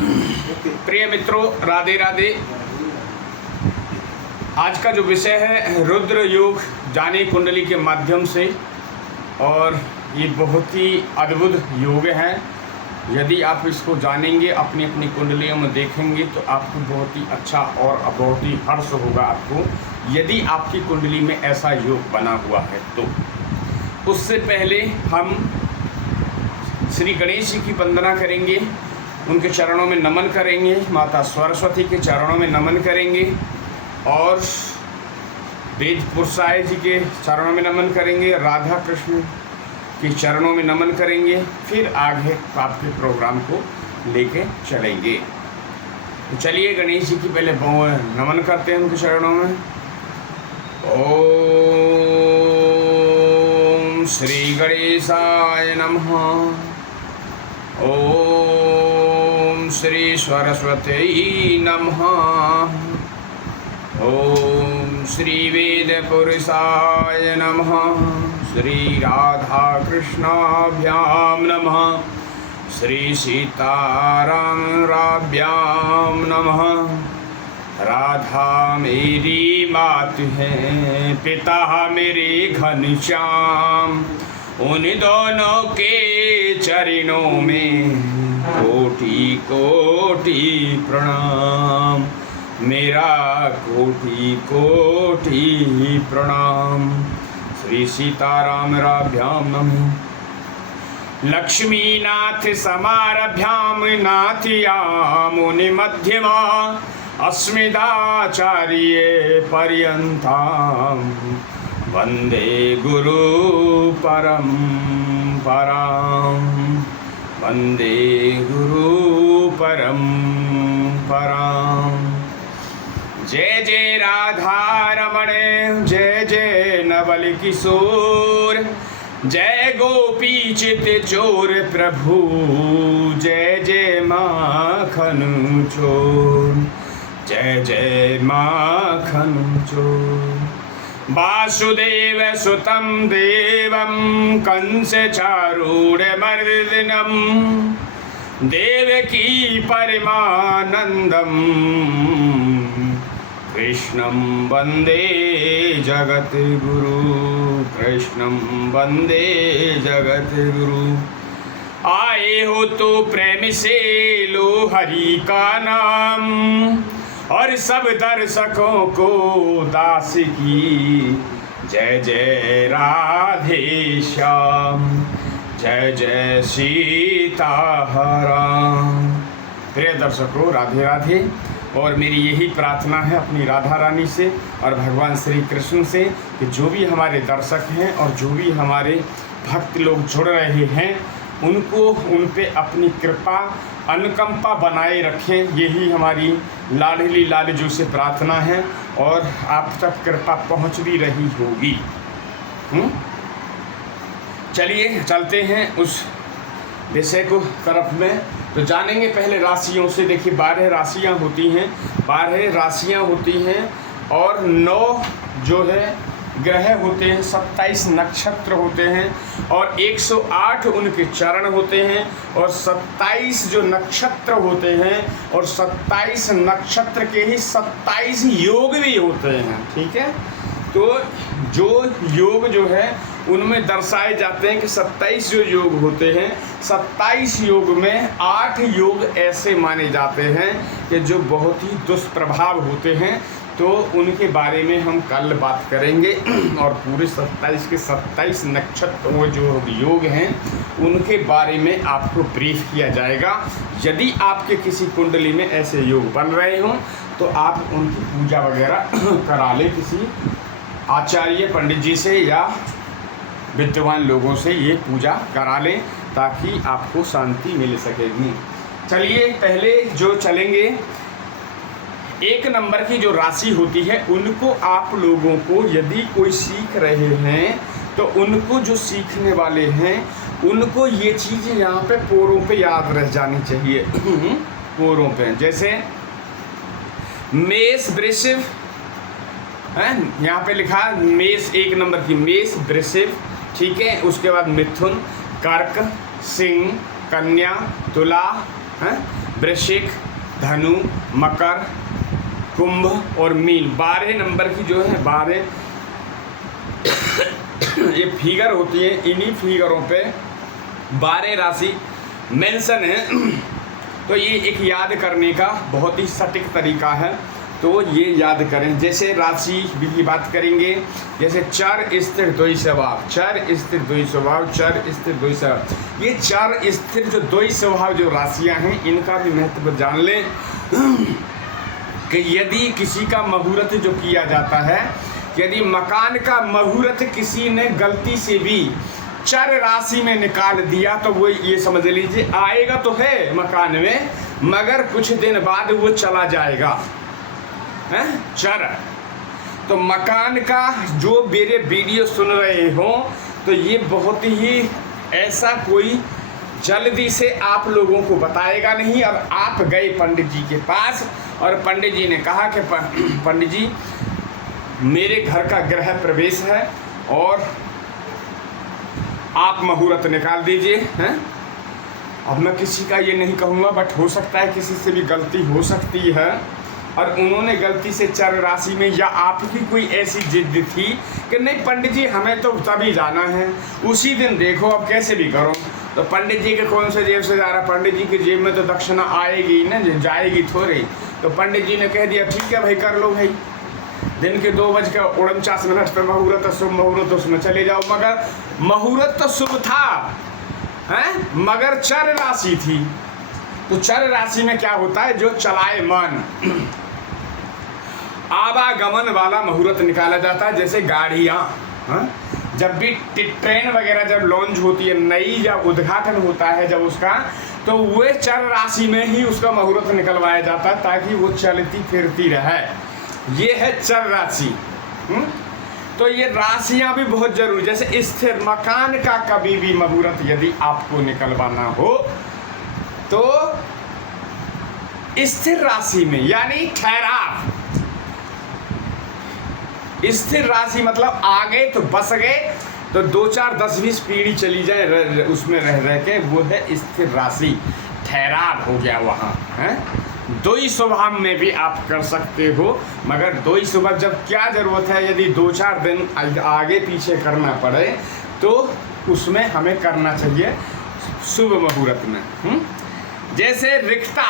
प्रिय मित्रों, राधे राधे। आज का जो विषय है रुद्र योग जाने कुंडली के माध्यम से, और ये बहुत ही अद्भुत योग है। यदि आप इसको जानेंगे, अपनी अपनी कुंडलियों में देखेंगे तो आपको बहुत ही अच्छा और बहुत ही हर्ष होगा आपको, यदि आपकी कुंडली में ऐसा योग बना हुआ है तो। उससे पहले हम श्री गणेश जी की वंदना करेंगे, उनके चरणों में नमन करेंगे, माता सरस्वती के चरणों में नमन करेंगे, और वेद पुरुषाय जी के चरणों में नमन करेंगे, राधा कृष्ण के चरणों में नमन करेंगे। फिर आगे आपके प्रोग्राम को लेके चलेंगे। तो चलिए गणेश जी की पहले नमन करते हैं उनके चरणों में। ओम श्री गणेशाय नमः। ओम श्री सरस्वती नमः। ओम श्री वेद पुरुषाय नमः। श्री राधा कृष्णाभ्याम नमः। श्री सीताराम राभ्याम नमः। राधा मेरी मात है, पिता मेरे घनश्याम, उन दोनों के चरणों में कोटि कोटि प्रणाम, मेरा कोटि कोटि प्रणाम। श्री सीताराम राभ्याम नमः। लक्ष्मीनाथ समारभ्याम नाथिया मुनि मध्यमा, अस्मदाचार्य पर्यन्तां वन्दे गुरु परम्परां। वन्दे गुरु परम्परां। जय जय राधा रमण, जय जय नवल किशोर, जय गोपी चित चोर प्रभु, जय जय माखन चोर, जय जय माखन चोर। वासुदेव सुतं देवं कंस चारूढमर्दनं, देवकी परमानंदं, कृष्णं वन्दे जगद्गुरु, कृष्णं वन्दे जगद्गुरु। आए हो तो प्रेम से लो हरि का नाम, और सब दर्शकों को दास की जय जय राधे श्याम, जय जय सीताराम। प्रिय दर्शकों, राधे राधे। और मेरी यही प्रार्थना है अपनी राधा रानी से और भगवान श्री कृष्ण से कि जो भी हमारे दर्शक हैं और जो भी हमारे भक्त लोग जुड़ रहे हैं, उनको उन पे अपनी कृपा अनुकंपा बनाए रखें। यही हमारी लाडली लाडजू से प्रार्थना है, और आप तक कृपा पहुंच भी रही होगी। चलिए चलते हैं उस विषय को तरफ में। तो जानेंगे पहले राशियों से। देखिए 12 राशियां होती हैं, 12 राशियां होती हैं, और 9 जो है ग्रह होते हैं, 27 नक्षत्र होते हैं, और 108 उनके चरण होते हैं, और 27 जो नक्षत्र होते हैं, और 27 नक्षत्र के ही 27 योग भी होते हैं। ठीक है, तो जो योग जो है उनमें दर्शाए जाते हैं कि 27 जो योग होते हैं, 27 योग में 8 योग ऐसे माने जाते हैं कि जो बहुत ही दुष्प्रभाव होते हैं। तो उनके बारे में हम कल बात करेंगे, और पूरे 27 के 27 नक्षत्र वो जो योग हैं उनके बारे में आपको ब्रीफ किया जाएगा। यदि आपके किसी कुंडली में ऐसे योग बन रहे हों तो आप उनकी पूजा वगैरह करा लें किसी आचार्य पंडित जी से या विद्वान लोगों से ये पूजा करा लें, ताकि आपको शांति मिल सकेगी। चलिए पहले जो चलेंगे, 1 नंबर की जो राशि होती है, उनको आप लोगों को यदि कोई सीख रहे हैं तो उनको जो सीखने वाले हैं उनको ये चीज़ यहाँ पे पोरों पे याद रह जानी चाहिए। पोरों पे, जैसे मेष वृषभ है, यहाँ पे लिखा मेष 1 नंबर की मेष वृषभ, ठीक है। उसके बाद मिथुन, कर्क, सिंह, कन्या, तुला, हैं, वृश्चिक, धनु, मकर, कुंभ और मीन। 12 नंबर की जो है 12 ये फिगर होती है। इन्हीं फिगरों पे 12 राशि मेंशन है। तो ये एक याद करने का बहुत ही सटीक तरीका है, तो ये याद करें। जैसे राशि की बात करेंगे, जैसे चर स्थिर द्वय स्वभाव, चर स्थिर द्वय स्वभाव, चर स्थिर द्वय स्वभाव। ये चर स्थिर जो द्वय स्वभाव जो राशियां हैं, इनका भी महत्व जान लें कि यदि किसी का मुहूर्त जो किया जाता है, यदि मकान का मुहूर्त किसी ने गलती से भी चर राशि में निकाल दिया, तो वो ये समझ लीजिए आएगा तो है मकान में, मगर कुछ दिन बाद वो चला जाएगा, है चर। तो मकान का जो मेरे वीडियो सुन रहे हो, तो ये बहुत ही ऐसा कोई जल्दी से आप लोगों को बताएगा नहीं। और आप गए पंडित जी के पास और पंडित जी ने कहा कि पंडित जी मेरे घर का गृह प्रवेश है और आप मुहूर्त निकाल दीजिए, हैं। अब मैं किसी का ये नहीं कहूँगा, बट हो सकता है किसी से भी गलती हो सकती है, और उन्होंने गलती से चर राशि में, या आपकी कोई ऐसी जिद थी कि नहीं पंडित जी हमें तो तभी जाना है, उसी दिन देखो, अब कैसे भी करो। तो पंडित जी के कौन से जेब से जा रहा, पंडित जी की जेब में तो दक्षिणा आएगी ना, जाएगी थोड़ी। तो पंडित जी ने कह दिया ठीक है भाई कर लो भाई, दिन के 2:49 पर मुहूर्त, शुभ मुहूर्त, उसमें चले जाओ। मगर मुहूर्त तो शुभ था, हैं, मगर चर राशि थी। तो चर राशि में क्या होता है, जो चलाए मन आवागमन वाला मुहूर्त निकाला जाता है। जैसे गाड़ियाँ, जब भी ट्रेन वगैरह जब लॉन्च होती है नई, जब उद्घाटन होता है जब उसका, तो वे चर राशि में ही उसका मुहूर्त निकलवाया जाता है ताकि वो चलती फिरती रहे। ये है चर राशि। तो ये राशियां भी बहुत जरूरी, जैसे स्थिर मकान का कभी भी मुहूर्त यदि आपको निकलवाना हो तो स्थिर राशि में, यानी ठहराव। स्थिर राशि मतलब आ गए तो बस गए, तो 2, 4, 10, 20 पीढ़ी चली जाए उसमें रह के, वो है स्थिर राशि, ठहराव हो गया वहाँ, है। द्वय स्वभाव में भी आप कर सकते हो, मगर द्वय स्वभाव जब क्या ज़रूरत है, यदि 2-4 दिन आगे पीछे करना पड़े तो उसमें हमें करना चाहिए शुभ मुहूर्त में। जैसे रिक्ता,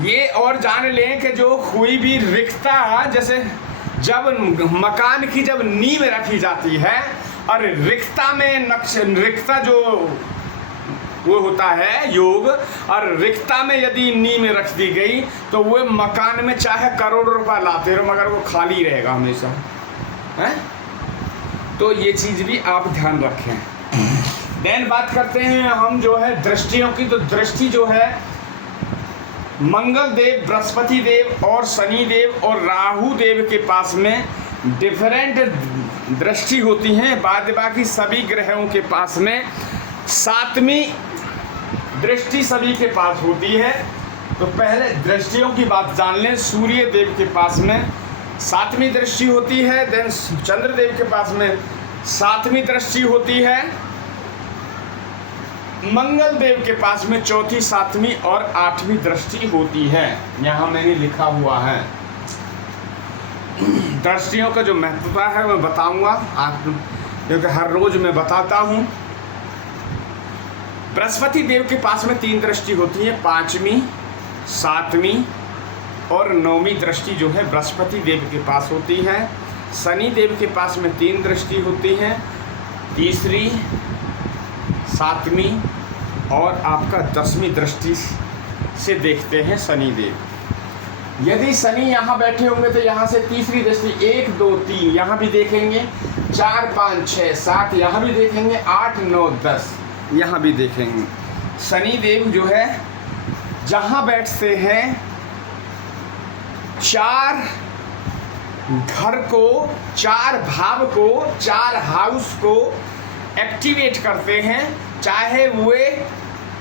ये और जान लें कि जो कोई भी रिक्ता, जैसे जब मकान की जब नींव रखी जाती है और रिक्ता में रिक्ता जो वो होता है योग, और रिक्ता में यदि नींव रख दी गई तो वो मकान में चाहे करोड़ रुपया लाते रहो मगर वो खाली रहेगा हमेशा, है। तो ये चीज़ भी आप ध्यान रखें। देन बात करते हैं हम जो है दृष्टियों की। तो दृष्टि जो है मंगल देव, बृहस्पति देव और शनि देव और राहु देव के पास में डिफरेंट दृष्टि होती हैं। बाद बाकी सभी ग्रहों के पास में 7वीं दृष्टि सभी के पास होती है। तो पहले दृष्टियों की बात जान लें। सूर्य देव के पास में 7वीं दृष्टि होती है। देन चंद्र देव के पास में 7वीं दृष्टि होती है। मंगल देव के पास में 4वीं, 7वीं और 8वीं दृष्टि होती है। यहाँ मैंने लिखा हुआ है। दृष्टियों का जो महत्व है मैं बताऊंगा आप, क्योंकि हर रोज मैं बताता हूँ। बृहस्पति देव के पास में 3 दृष्टि होती है, 5वीं, 7वीं और 9वीं दृष्टि जो है बृहस्पति देव के पास होती है। शनि देव के पास में 3 दृष्टि होती है, 3री, 7वीं और आपका 10वीं दृष्टि से देखते हैं शनि देव। यदि शनि यहाँ बैठे होंगे तो यहाँ से 3री दृष्टि 1, 2, 3 यहाँ भी देखेंगे, 4, 5, 6, 7 यहाँ भी देखेंगे, 8, 9, 10 यहाँ भी देखेंगे। शनि देव जो है जहाँ बैठते हैं 4 घर को, 4 भाव को, 4 हाउस को एक्टिवेट करते हैं। चाहे वे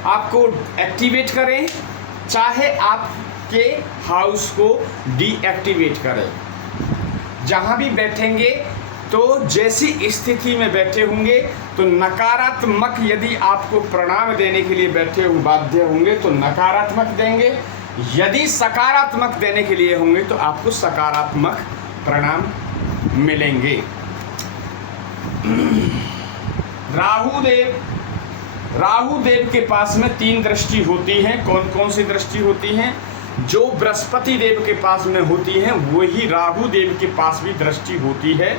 आपको एक्टिवेट करें, चाहे आपके हाउस को डीएक्टिवेट करें। जहाँ भी बैठेंगे तो जैसी स्थिति में बैठे होंगे तो नकारात्मक, यदि आपको प्रणाम देने के लिए बैठे हुए बाध्य होंगे तो नकारात्मक देंगे, यदि सकारात्मक देने के लिए होंगे तो आपको सकारात्मक प्रणाम मिलेंगे। राहु देव के पास में 3 दृष्टि होती है। कौन कौन सी दृष्टि होती हैं? जो बृहस्पति देव के पास में होती है वही राहु देव के पास भी दृष्टि होती है।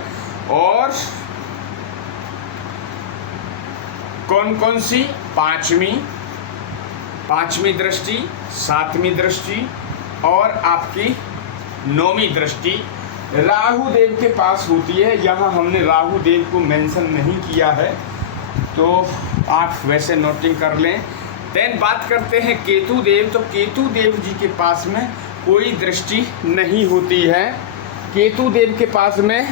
और कौन कौन सी? 5वीं दृष्टि, 7वीं दृष्टि और आपकी 9वीं दृष्टि राहु देव के पास होती है। यहाँ हमने राहु देव को मेंशन नहीं किया है, तो आप वैसे नोटिंग कर लें। देन बात करते हैं केतु देव। तो केतु देव जी के पास में कोई दृष्टि नहीं होती है केतु देव के पास में,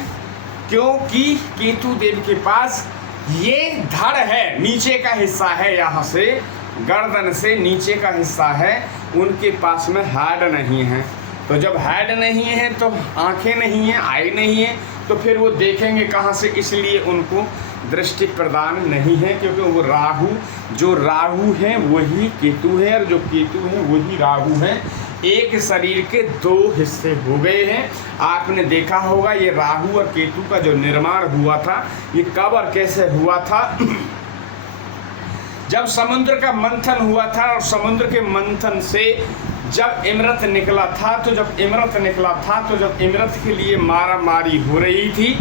क्योंकि केतु देव के पास ये धड़ है, नीचे का हिस्सा है, यहाँ से गर्दन से नीचे का हिस्सा है, उनके पास में हेड नहीं है। तो जब हेड नहीं है तो आंखें नहीं हैं, आई नहीं है, तो फिर वो देखेंगे कहाँ से? इसलिए उनको दृष्टि प्रदान नहीं है, क्योंकि वो राहु, जो राहु है वही केतु है और जो केतु है वही राहु है। एक शरीर के 2 हिस्से हो गए हैं। आपने देखा होगा ये राहु और केतु का जो निर्माण हुआ था, ये कब और कैसे हुआ था? जब समुद्र का मंथन हुआ था, और समुद्र के मंथन से जब इमरत निकला था, तो जब इमरत के लिए मारा मारी हो रही थी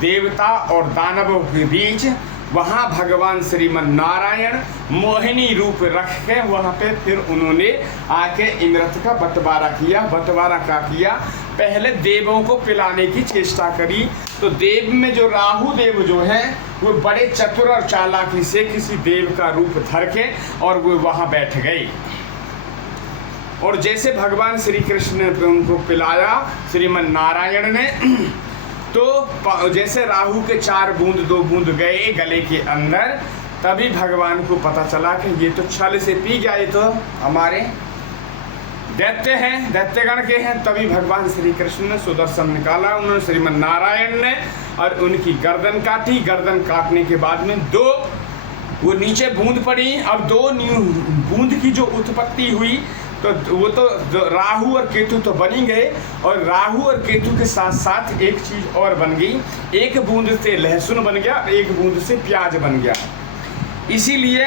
देवता और दानवों के बीच, वहाँ भगवान श्रीमन नारायण मोहिनी रूप रख के वहाँ पे फिर उन्होंने आके इमरत का बंटवारा किया। बंटवारा क्या किया? पहले देवों को पिलाने की चेष्टा करी। तो देव में जो राहु देव जो है वो बड़े चतुर और चालाकी से किसी देव का रूप धर के और वो वहाँ बैठ गए। और जैसे भगवान श्री कृष्ण ने उनको पिलाया श्रीमन नारायण ने, तो जैसे राहु के 4 बूंद 2 बूंद गए गले के अंदर, तभी भगवान को पता चला कि ये तो छल से पी गया, ये तो हमारे दैत्य हैं, दैत्यगण के हैं। तभी भगवान श्री कृष्ण ने सुदर्शन निकाला, उन्होंने श्रीमन नारायण ने, और उनकी गर्दन काटी। गर्दन काटने के बाद में 2 वो नीचे बूंद पड़ी। अब 2 बूंद की जो उत्पत्ति हुई, तो वो तो राहु और केतु तो बन ही गए, और राहु और केतु के साथ साथ एक चीज़ और बन गई। 1 बूंद से लहसुन बन गया, 1 बूंद से प्याज बन गया। इसीलिए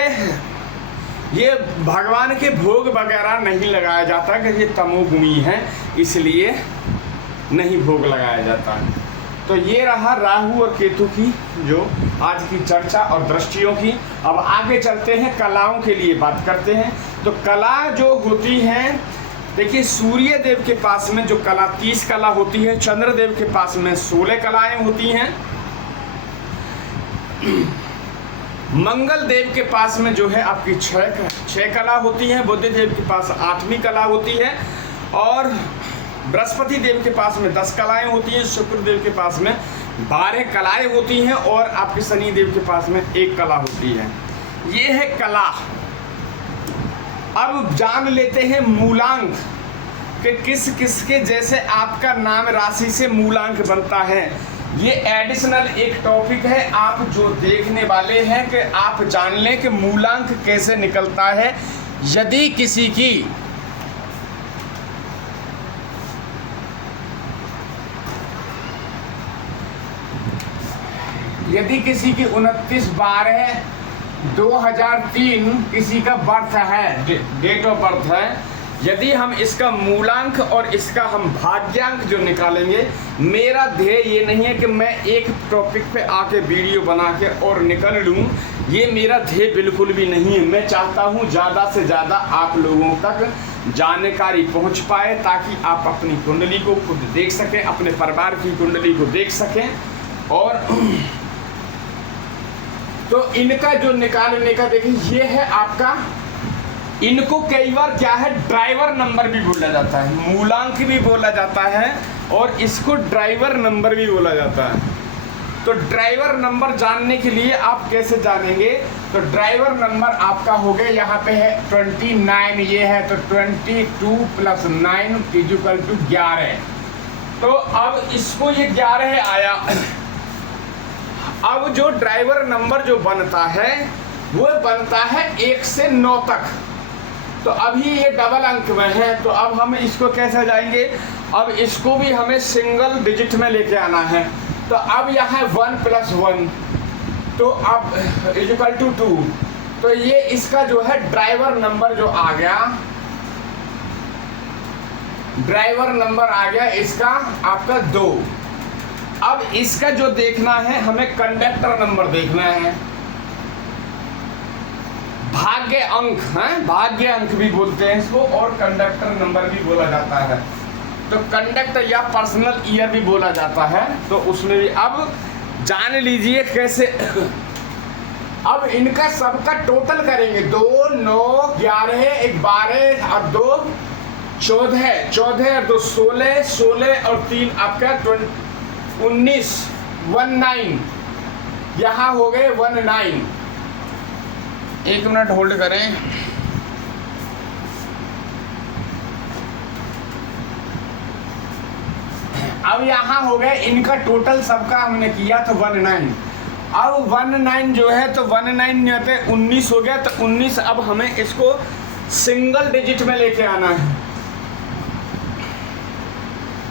ये भगवान के भोग वगैरह नहीं लगाया जाता कि ये तमोगुणी है, इसलिए नहीं भोग लगाया जाता। तो ये रहा राहु और केतु की जो आज की चर्चा और दृष्टियों की। अब आगे चलते हैं, कलाओं के लिए बात करते हैं। तो कला जो होती है, देखिए सूर्य देव के पास में जो कला 30 कला होती है, चंद्र देव के पास में 16 कलाएं होती हैं, मंगल देव के पास में जो है आपकी 6 कला होती हैं, बुध देव के पास 8वीं कला होती है, और बृहस्पति देव के पास में 10 कलाएं होती हैं, शुक्र देव के पास में 12 कलाएं होती हैं, और आपके शनि देव के पास में 1 कला होती है। ये है कला। अब जान लेते हैं मूलांक कि किस किस के जैसे आपका नाम राशि से मूलांक बनता है। ये एडिशनल एक टॉपिक है, आप जो देखने वाले हैं कि आप जान लें कि मूलांक कैसे निकलता है। यदि किसी की 29/12/2003 किसी का बर्थ है, डेट ऑफ बर्थ है, यदि हम इसका मूलांक और इसका हम भाग्यांक जो निकालेंगे, मेरा ध्येय ये नहीं है कि मैं एक टॉपिक पे आके वीडियो बना के और निकल लूँ, ये मेरा ध्येय बिल्कुल भी नहीं है। मैं चाहता हूँ ज़्यादा से ज़्यादा आप लोगों तक जानकारी पहुँच पाए, ताकि आप अपनी कुंडली को खुद देख सकें, अपने परिवार की कुंडली को देख सकें। और तो इनका जो निकालने का देखिए, ये है आपका, इनको कई बार क्या है ड्राइवर नंबर भी बोला जाता है, मूलांक भी बोला जाता है, और इसको ड्राइवर नंबर भी बोला जाता है। तो ड्राइवर नंबर जानने के लिए आप कैसे जानेंगे? तो ड्राइवर नंबर आपका हो गया, यहाँ पे है 29, ये है तो 22 + 9 = 11। तो अब इसको ये 11 आया, अब जो ड्राइवर नंबर जो बनता है वो बनता है 1 से 9 तक। तो अभी ये डबल अंक में है, तो अब हम इसको कैसे जाएंगे, अब इसको भी हमें सिंगल डिजिट में लेके आना है। तो अब यहाँ 1 + 1 तो अब इक्वल टू 2। तो ये इसका जो है ड्राइवर नंबर जो आ गया, ड्राइवर नंबर आ गया इसका आपका 2। अब इसका जो देखना है हमें कंडक्टर नंबर देखना है, भाग्य अंक है, भाग्य अंक भी बोलते हैं इसको और कंडक्टर नंबर भी बोला जाता है। तो कंडक्टर या पर्सनल ईयर भी बोला जाता है। तो उसमें भी अब जान लीजिए कैसे। अब इनका सबका टोटल करेंगे, 2 9 11 1 12 और 2 14 14 और 2 16 16 और 3 आपका 19 19 यहाँ हो गए 19। 1 मिनट होल्ड करें। अब यहाँ हो गए इनका टोटल सबका हमने किया तो 19। अब 19 जो है तो 19 यहाँ पे 19 हो गया। तो 19 अब हमें इसको सिंगल डिजिट में लेके आना है।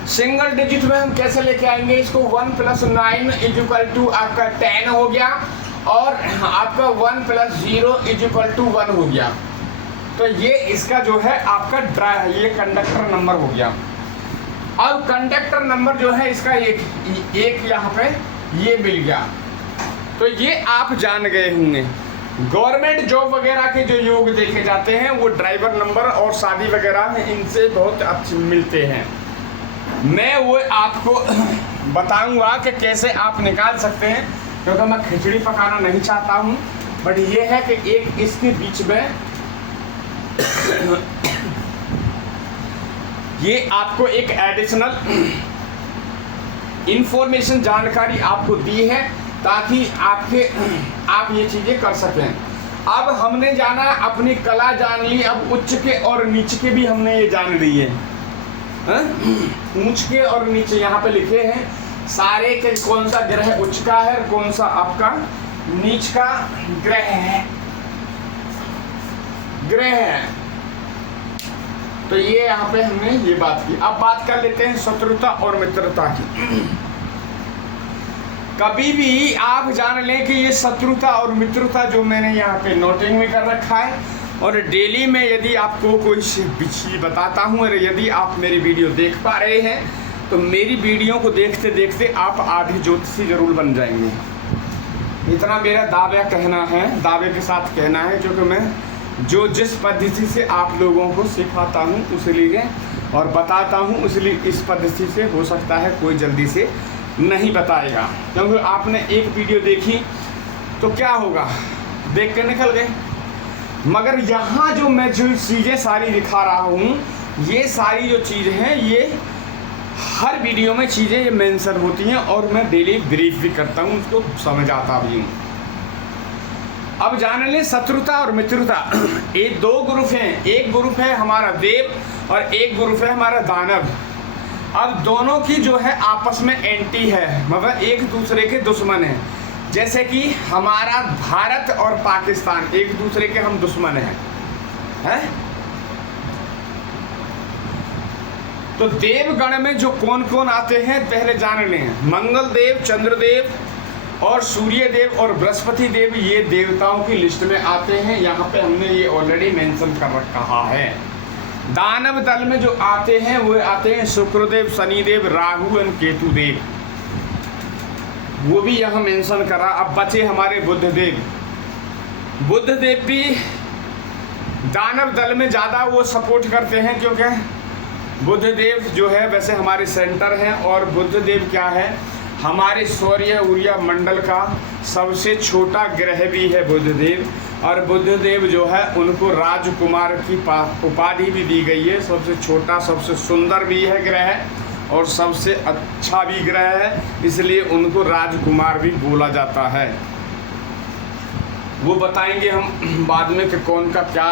सिंगल डिजिट में हम कैसे लेके आएंगे इसको, 1 + 9 = आपका 10 हो गया और आपका 1 + 0 = 1 हो गया। तो ये इसका जो है आपका ये कंडक्टर नंबर हो गया। अब कंडक्टर नंबर जो है इसका एक यहाँ पे ये मिल गया। तो ये आप जान गए होंगे। गवर्नमेंट जॉब वगैरह के जो योग देखे जाते हैं वो ड्राइवर नंबर और शादी वगैरह इनसे बहुत अच्छे मिलते हैं। मैं वो आपको बताऊंगा कि कैसे आप निकाल सकते हैं, क्योंकि मैं खिचड़ी पकाना नहीं चाहता हूँ। बट ये है कि एक इसके बीच में ये आपको एक एडिशनल इंफॉर्मेशन जानकारी आपको दी है ताकि आप ये चीज़ें कर सकें। अब हमने जाना अपनी कला जान ली, अब उच्च के और नीच के भी हमने ये जान लिए। ऊंच के और नीचे यहाँ पे लिखे हैं सारे के कौन सा ग्रह उच्च का है और कौन सा आपका नीच का ग्रह है। तो ये यहाँ पे हमने ये बात की। अब बात कर लेते हैं शत्रुता और मित्रता की। कभी भी आप जान लें कि ये शत्रुता और मित्रता जो मैंने यहाँ पे नोटिंग में कर रखा है, और डेली में यदि आपको कोई चीज़ बताता हूँ और यदि आप मेरी वीडियो देख पा रहे हैं तो मेरी वीडियो को देखते देखते आप आधे ज्योतिषी जरूर बन जाएंगे। इतना मेरा दावे के साथ कहना है, क्योंकि मैं जिस पद्धति से आप लोगों को सिखाता हूँ उसलिए और बताता हूँ, इसलिए इस पद्धति से हो सकता है कोई जल्दी से नहीं बताएगा। क्योंकि आपने एक वीडियो देखी तो क्या होगा, देख के निकल गए। मगर यहाँ जो मैं जो चीज़ें सारी दिखा रहा हूँ, ये सारी जो चीज़ें हैं ये हर वीडियो में चीज़ें ये मेंशन होती हैं और मैं डेली ब्रीफ भी करता हूँ, उसको समझ आता भी हूँ। अब जान लें शत्रुता और मित्रता। ये 2 ग्रुप हैं, एक ग्रुप है हमारा देव और एक ग्रुप है हमारा दानव। अब दोनों की जो है आपस में एंटी है, मतलब एक दूसरे के दुश्मन हैं। जैसे कि हमारा भारत और पाकिस्तान एक दूसरे के हम दुश्मन हैं। तो देवगण में जो कौन कौन आते हैं पहले जान लें। मंगल देव, चंद्रदेव और सूर्य देव और बृहस्पति देव ये देवताओं की लिस्ट में आते हैं। यहाँ पे हमने ये ऑलरेडी मेंशन कर रखा है। दानव दल में जो आते हैं वो आते हैं शुक्रदेव, शनिदेव, राहु एवं केतु देव, वो भी यहाँ मेंशन करा। अब बचे हमारे बुधदेव। बुधदेव भी दानव दल में ज़्यादा वो सपोर्ट करते हैं, क्योंकि बुधदेव जो है वैसे हमारे सेंटर हैं और बुधदेव क्या है, हमारे सौर्य ऊर्जा मंडल का सबसे छोटा ग्रह भी है बुधदेव। और बुधदेव जो है उनको राजकुमार की उपाधि भी दी गई है। सबसे छोटा, सबसे सुंदर भी है ग्रह और सबसे अच्छा भी ग्रह है, इसलिए उनको राजकुमार भी बोला जाता है। वो बताएंगे हम बाद में कि कौन का क्या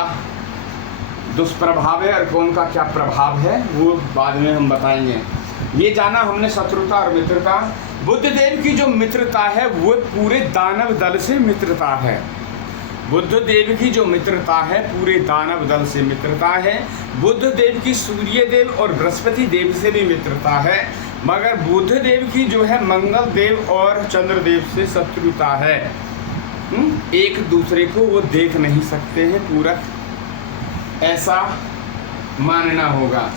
दुष्प्रभाव है और कौन का क्या प्रभाव है, वो बाद में हम बताएंगे। ये जाना हमने शत्रुता और मित्रता। बुद्ध देव की जो मित्रता है वो पूरे दानव दल से मित्रता है। बुद्ध देव की जो मित्रता है पूरे दानव दल से मित्रता है। बुद्ध देव की सूर्य देव और बृहस्पति देव से भी मित्रता है, मगर बुद्ध देव की जो है मंगल देव और चंद्र देव से शत्रुता है। एक दूसरे को वो देख नहीं सकते हैं, पूरा ऐसा मानना होगा।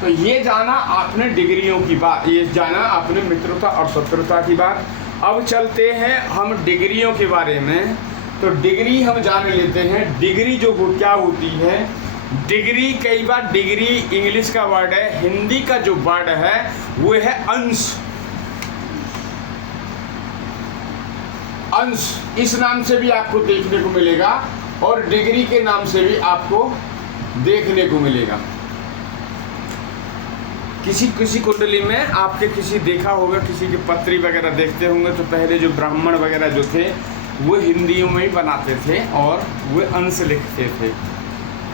तो ये जाना आपने डिग्रियों की बात, ये जाना आपने मित्रता और शत्रुता की बात। अब चलते हैं हम डिग्रियों के बारे में। तो डिग्री हम जान लेते हैं। डिग्री जो क्या होती है, डिग्री कई बार डिग्री इंग्लिश का वर्ड है, हिंदी का जो वर्ड है वो है अंश। अंश इस नाम से भी आपको देखने को मिलेगा और डिग्री के नाम से भी आपको देखने को मिलेगा। किसी कुंडली में आपके किसी देखा होगा, किसी के पत्री वगैरह देखते होंगे तो पहले जो ब्राह्मण वगैरह जो थे वो हिंदियों में ही बनाते थे और वो अंश लिखते थे।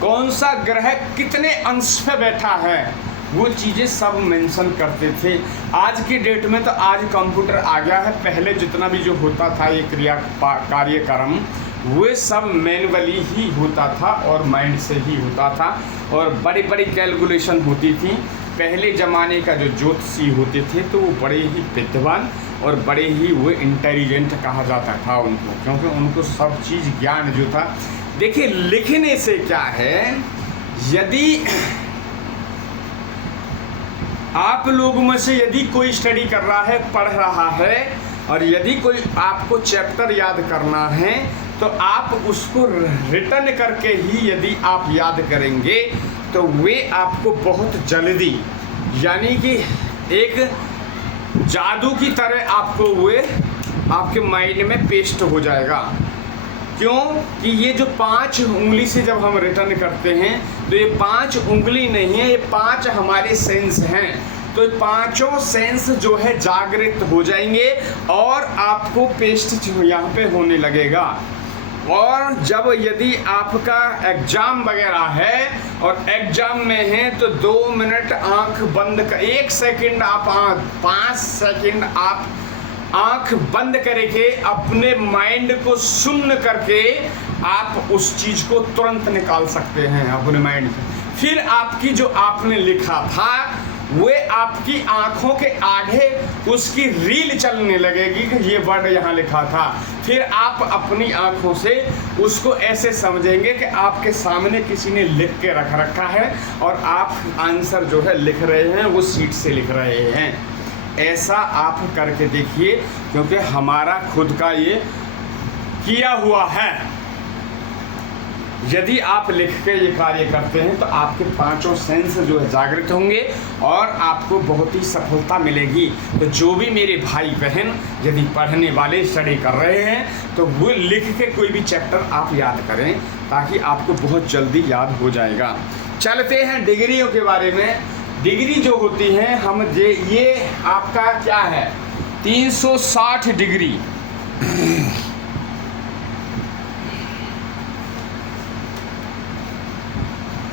कौन सा ग्रह कितने अंश पे बैठा है वो चीज़ें सब मेंशन करते थे। आज की डेट में तो आज कंप्यूटर आ गया है, पहले जितना भी जो होता था ये कार्यक्रम वो सब मैनुअली ही होता था और माइंड से ही होता था और बड़ी बड़ी कैलकुलेशन होती थी। पहले ज़माने का जो ज्योतिषी होते थे तो वो बड़े ही विद्वान और बड़े ही वो इंटेलिजेंट कहा जाता था उनको, क्योंकि उनको सब चीज़ ज्ञान जो था। देखिए लिखने से क्या है, यदि आप लोगों में से यदि कोई स्टडी कर रहा है, पढ़ रहा है और यदि कोई आपको चैप्टर याद करना है तो आप उसको रिटर्न करके ही यदि आप याद करेंगे तो वे आपको बहुत जल्दी, यानी कि एक जादू की तरह आपको वे आपके माइंड में पेस्ट हो जाएगा। क्यों कि ये जो 5 उंगली से जब हम रिटर्न करते हैं तो ये 5 उंगली नहीं है, ये 5 हमारे सेंस हैं। तो पांचों सेंस जो है जागृत हो जाएंगे और आपको पेस्ट यहाँ पे होने लगेगा। और जब यदि आपका एग्ज़ाम वगैरह है और एग्ज़ाम में है तो 2 मिनट आंख बंद कर, 1 सेकंड आप 5 सेकंड आप आंख बंद करके अपने माइंड को शून्य करके आप उस चीज़ को तुरंत निकाल सकते हैं अपने माइंड से। फिर आपकी जो आपने लिखा था वे आपकी आंखों के आगे उसकी रील चलने लगेगी कि ये वर्ड यहाँ लिखा था। फिर आप अपनी आंखों से उसको ऐसे समझेंगे कि आपके सामने किसी ने लिख के रख रखा है और आप आंसर जो है लिख रहे हैं वो सीट से लिख रहे हैं। ऐसा आप करके देखिए, क्योंकि हमारा खुद का ये किया हुआ है। यदि आप लिख के ये कार्य करते हैं तो आपके 5 सेंस जो है जागृत होंगे और आपको बहुत ही सफलता मिलेगी। तो जो भी मेरे भाई बहन यदि पढ़ने वाले स्टडी कर रहे हैं तो वो लिख के कोई भी चैप्टर आप याद करें ताकि आपको बहुत जल्दी याद हो जाएगा। चलते हैं डिग्रियों के बारे में। डिग्री जो होती है हम ये आपका क्या है 360 डिग्री।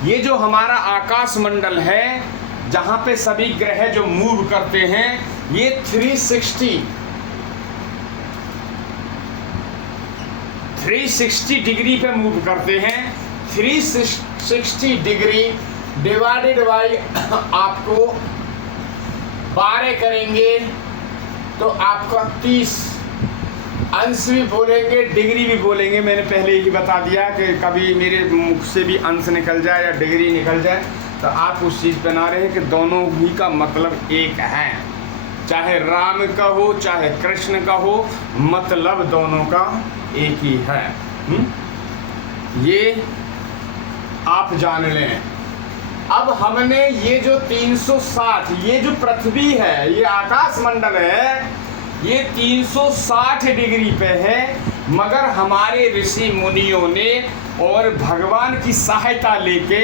ये जो हमारा आकाश मंडल है जहाँ पे सभी ग्रह जो मूव करते हैं ये 360 डिग्री पे मूव करते हैं। 360 डिग्री डिवाइडेड बाई आपको 12 करेंगे तो आपका 30 अंश भी बोलेंगे डिग्री भी बोलेंगे। मैंने पहले ही बता दिया कि कभी मेरे मुख से भी अंश निकल जाए या डिग्री निकल जाए तो आप उस चीज़ पे ना रहे कि दोनों ही का मतलब एक है। चाहे राम का हो चाहे कृष्ण का हो, मतलब दोनों का एक ही है। ये आप जान लें। अब हमने ये जो 360 ये जो पृथ्वी है, ये आकाश मंडल है, ये 360 डिग्री पे है, मगर हमारे ऋषि मुनियों ने और भगवान की सहायता लेके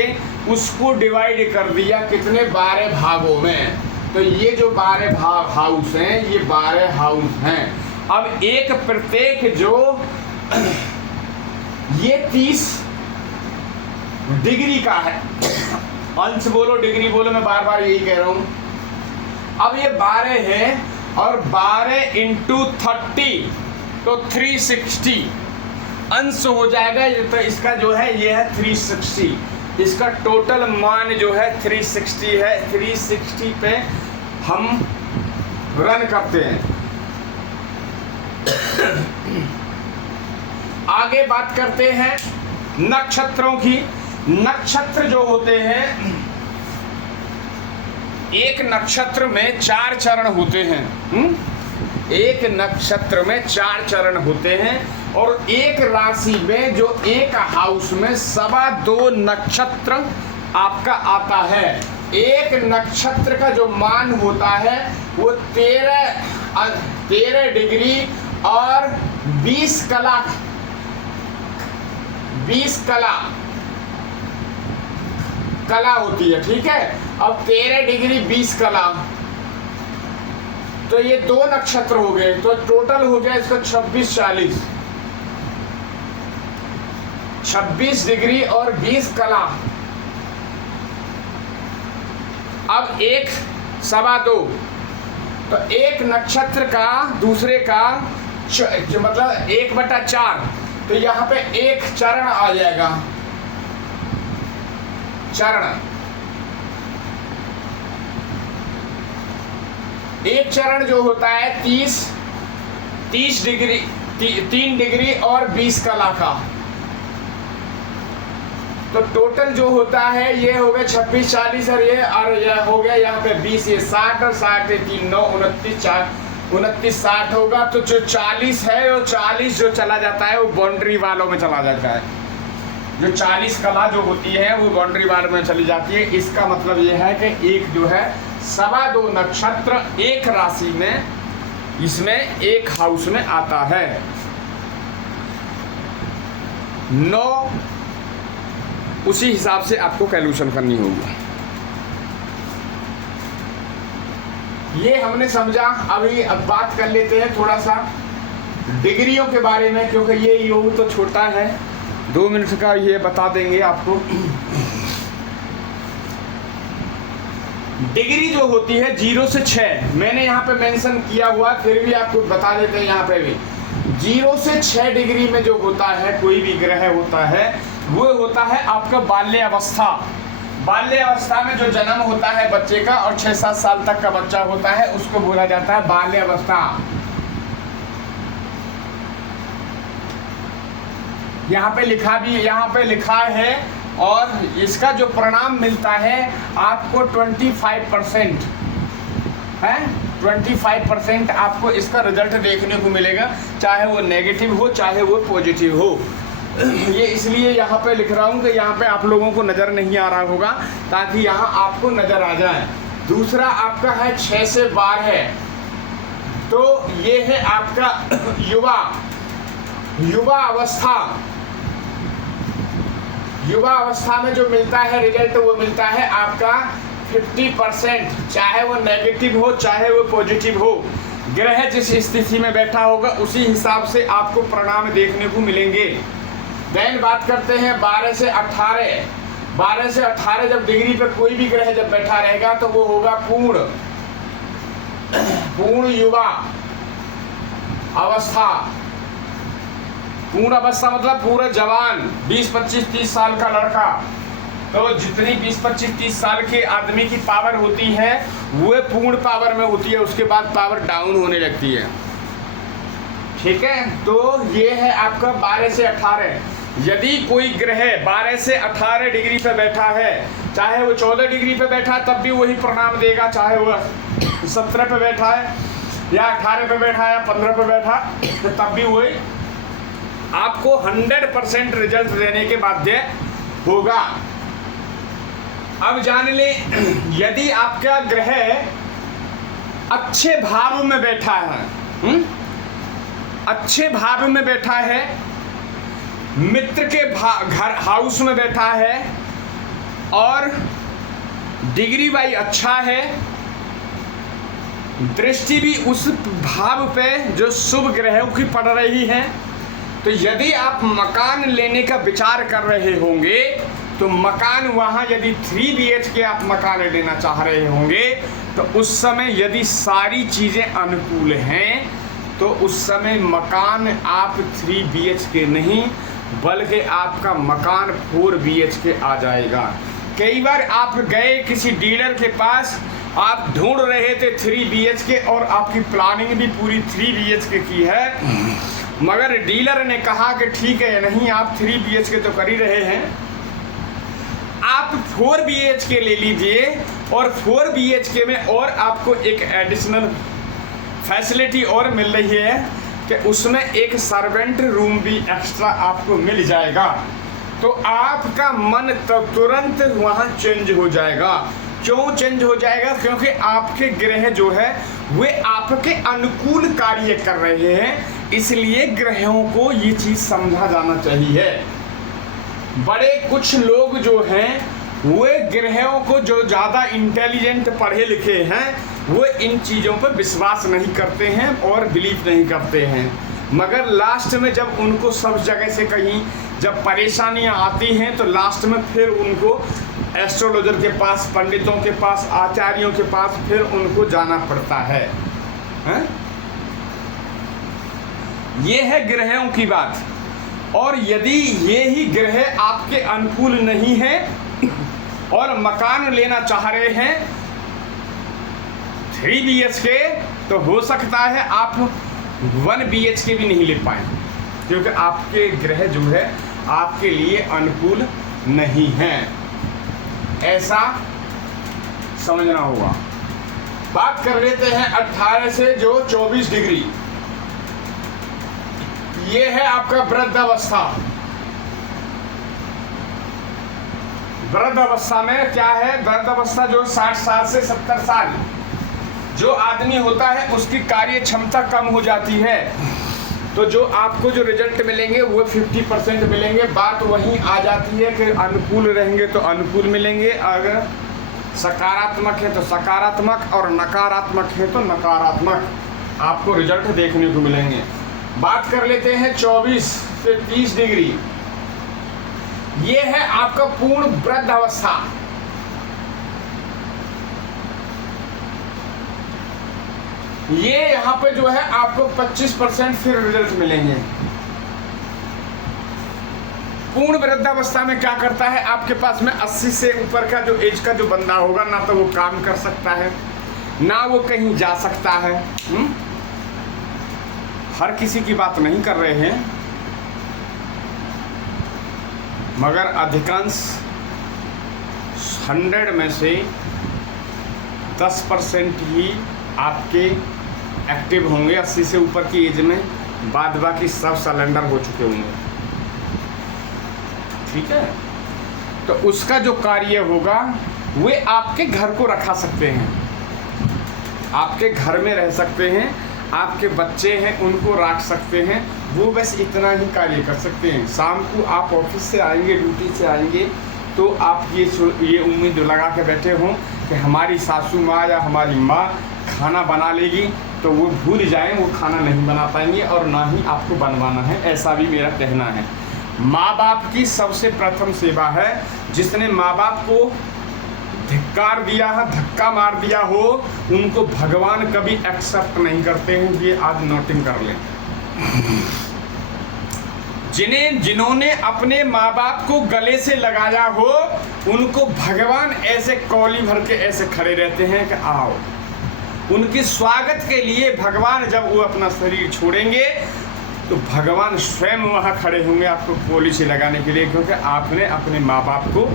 उसको डिवाइड कर दिया कितने 12 भागों में। तो ये जो 12 भाग हाउस हैं ये 12 हाउस हैं। अब एक प्रत्येक जो ये 30 डिग्री का है। अंश बोलो डिग्री बोलो, मैं बार बार यही कह रहा हूँ। अब ये 12 है और 12 इंटू 30 तो 360 अंश हो जाएगा। ये तो इसका जो है ये है 360, इसका टोटल मान जो है 360 है। 360 पे हम रन करते हैं। आगे बात करते हैं नक्षत्रों की। नक्षत्र जो होते हैं, एक नक्षत्र में 4 चरण होते हैं। एक नक्षत्र में 4 चरण होते हैं और एक राशि में जो एक हाउस में 2.25 नक्षत्र आपका आता है। एक नक्षत्र का जो मान होता है वो 13 डिग्री और 20 कला होती है, ठीक है। अब 13 डिग्री 20 कला, तो ये 2 नक्षत्र हो गए, तो टोटल हो गया इसका 26-40। 26 डिग्री और 20 कला। अब 1.25, तो एक नक्षत्र का दूसरे का मतलब 1/4, तो यहाँ पे एक चरण आ जाएगा। चरण, एक चरण जो होता है 30 डिग्री 3 डिग्री और 20 कला का, तो टोटल जो होता है ये हो गया 26-40 और ये हो गया यहाँ पे 20, ये 60 और 60 3 9 29 60 होगा। तो जो 40 है वो 40 जो चला जाता है वो बाउंड्री वालों में चला जाता है। जो 40 कला जो होती है वो बाउंड्री वालों में चली जाती है। इसका मतलब ये है कि एक जो है 2.25 नक्षत्र एक राशि में, इसमें एक हाउस में आता है। 9 उसी हिसाब से आपको कैलकुलेशन करनी होगी। ये हमने समझा। अभी अब बात कर लेते हैं थोड़ा सा डिग्रियों के बारे में, क्योंकि ये योग तो छोटा है, 2 मिनट का ये बता देंगे आपको। डिग्री जो होती है 0 से 6, मैंने यहाँ पे मेंशन किया हुआ, फिर भी आपको बता देते हैं यहाँ पे भी। 0 से 6 डिग्री में जो होता है कोई भी ग्रह होता है वो होता है आपका बाल्य अवस्था। बाल्य अवस्था में जो जन्म होता है बच्चे का और 6-7 साल तक का बच्चा होता है उसको बोला जाता है बाल्य अवस्था। यहाँ पे लिखा है और इसका जो परिणाम मिलता है आपको 25% है, 25% आपको इसका रिजल्ट देखने को मिलेगा, चाहे वो नेगेटिव हो चाहे वो पॉजिटिव हो। ये इसलिए यहाँ पे लिख रहा हूँ कि यहाँ पे आप लोगों को नज़र नहीं आ रहा होगा, ताकि यहाँ आपको नज़र आ जाए। दूसरा आपका है 6 से 12, तो ये है आपका युवा अवस्था। युवा अवस्था में जो मिलता है रिजल्ट वो मिलता है आपका 50%, चाहे वो नेगेटिव हो चाहे वो पॉजिटिव हो। ग्रह जिस स्थिति में बैठा होगा उसी हिसाब से आपको परिणाम देखने को मिलेंगे। देन बात करते हैं 12 से 18। 12 से 18 जब डिग्री पे कोई भी ग्रह जब बैठा रहेगा तो वो होगा पूर्ण युवा अवस्था। पूर्ण अवस्था मतलब पूरा जवान, 20, 25, 30 साल का लड़का। तो जितनी 20, 25, 30 साल के आदमी की पावर होती है वो पूर्ण पावर में होती है, उसके बाद पावर डाउन होने लगती है, ठीक है। तो ये है आपका 12 से 18। यदि कोई ग्रह 12 से 18 डिग्री पे बैठा है, चाहे वो 14 डिग्री पे बैठा है तब भी वही परिणाम देगा, चाहे वो 17 पे बैठा है या 18 पे बैठा है या 15 पे बैठा तब भी वही आपको 100% रिजल्ट देने के बाध्य होगा। अब जान ले, यदि आपका ग्रह अच्छे भाव में बैठा है, अच्छे भाव में बैठा है, मित्र के घर हाउस में बैठा है और डिग्री वाई अच्छा है, दृष्टि भी उस भाव पे जो शुभ ग्रहों की पड़ रही है, तो यदि आप मकान लेने का विचार कर रहे होंगे तो मकान वहाँ यदि 3 BHK आप मकान लेना चाह रहे होंगे तो उस समय यदि सारी चीज़ें अनुकूल हैं तो उस समय मकान आप 3 BHK नहीं बल्कि आपका मकान 4 BHK आ जाएगा। कई बार आप गए किसी डीलर के पास, आप ढूंढ रहे थे 3 BHK और आपकी प्लानिंग भी पूरी 3 BHK की है, मगर डीलर ने कहा कि ठीक है, नहीं आप 3 BHK तो कर ही रहे हैं, आप 4 BHK ले लीजिए और 4 BHK में और आपको एक एडिशनल फैसिलिटी और मिल रही है कि उसमें एक सर्वेंट रूम भी एक्स्ट्रा आपको मिल जाएगा। तो आपका मन तो तुरंत वहाँ चेंज हो जाएगा। क्यों चेंज हो जाएगा? क्योंकि आपके ग्रह जो है वे आपके अनुकूल कार्य कर रहे हैं, इसलिए ग्रहों को ये चीज़ समझा जाना चाहिए। बड़े कुछ लोग जो हैं वे ग्रहों को, जो ज़्यादा इंटेलिजेंट पढ़े लिखे हैं, वो इन चीज़ों पर विश्वास नहीं करते हैं और बिलीव नहीं करते हैं, मगर लास्ट में जब उनको सब जगह से कहीं जब परेशानियां आती हैं तो लास्ट में फिर उनको एस्ट्रोलॉजर के पास, पंडितों के पास, आचार्यों के पास फिर उनको जाना पड़ता है, हैं? ये है ग्रहों की बात। और यदि ये ही ग्रह आपके अनुकूल नहीं है और मकान लेना चाह रहे हैं 3 BHK, तो हो सकता है आप 1 BHK भी नहीं ले पाए, क्योंकि आपके ग्रह जो है आपके लिए अनुकूल नहीं है, ऐसा समझना होगा। बात कर लेते हैं 18 से जो 24 डिग्री, ये है आपका वृद्धावस्था। वृद्धावस्था में क्या है? वृद्धावस्था जो 60 साल से 70 साल जो आदमी होता है उसकी कार्य क्षमता कम हो जाती है, तो जो आपको जो रिजल्ट मिलेंगे वो 50% मिलेंगे। बात वहीं आ जाती है कि अनुकूल रहेंगे तो अनुकूल मिलेंगे, अगर सकारात्मक है तो सकारात्मक और नकारात्मक है तो नकारात्मक आपको रिजल्ट देखने को मिलेंगे। बात कर लेते हैं 24 से 30 डिग्री, ये है आपका पूर्ण वृद्धावस्था। ये यहाँ पे जो है आपको 25% फिर रिजल्ट मिलेंगे। पूर्ण वृद्धावस्था में क्या करता है, आपके पास में 80 से ऊपर का जो एज का जो बंदा होगा, ना तो वो काम कर सकता है ना वो कहीं जा सकता है। हर किसी की बात नहीं कर रहे हैं, मगर अधिकांश 100 में से 10% ही आपके एक्टिव होंगे 80 से ऊपर की एज में, बाद बाकी सब सलेंडर हो चुके होंगे। ठीक है, तो उसका जो कार्य होगा वे आपके घर को रखा सकते हैं, आपके घर में रह सकते हैं, आपके बच्चे हैं उनको रख सकते हैं, वो बस इतना ही कार्य कर सकते हैं। शाम को आप ऑफिस से आएंगे, ड्यूटी से आएंगे, तो आप ये उम्मीद लगा के बैठे हों कि हमारी सासू माँ या हमारी माँ खाना बना लेगी, तो वो भूल जाएं, वो खाना नहीं बना पाएंगे और ना ही आपको बनवाना है, ऐसा भी मेरा कहना है। माँ बाप की सबसे प्रथम सेवा है। जिसने माँ बाप को धिक्कार दिया है, धक्का मार दिया हो, उनको भगवान कभी एक्सेप्ट नहीं करते हैं। ये आज नोटिंग कर लें। जिन्होंने अपने माँ बाप को गले से लगाया हो, उनको भगवान ऐसे कौली भर के ऐसे खड़े रहते हैं कि आओ। उनके स्वागत के लिए भगवान जब वो अपना शरीर छोड़ेंगे तो भगवान स्वयं वहाँ खड़े होंगे आपको गोली से लगाने के लिए, क्योंकि आपने अपने माँ बाप को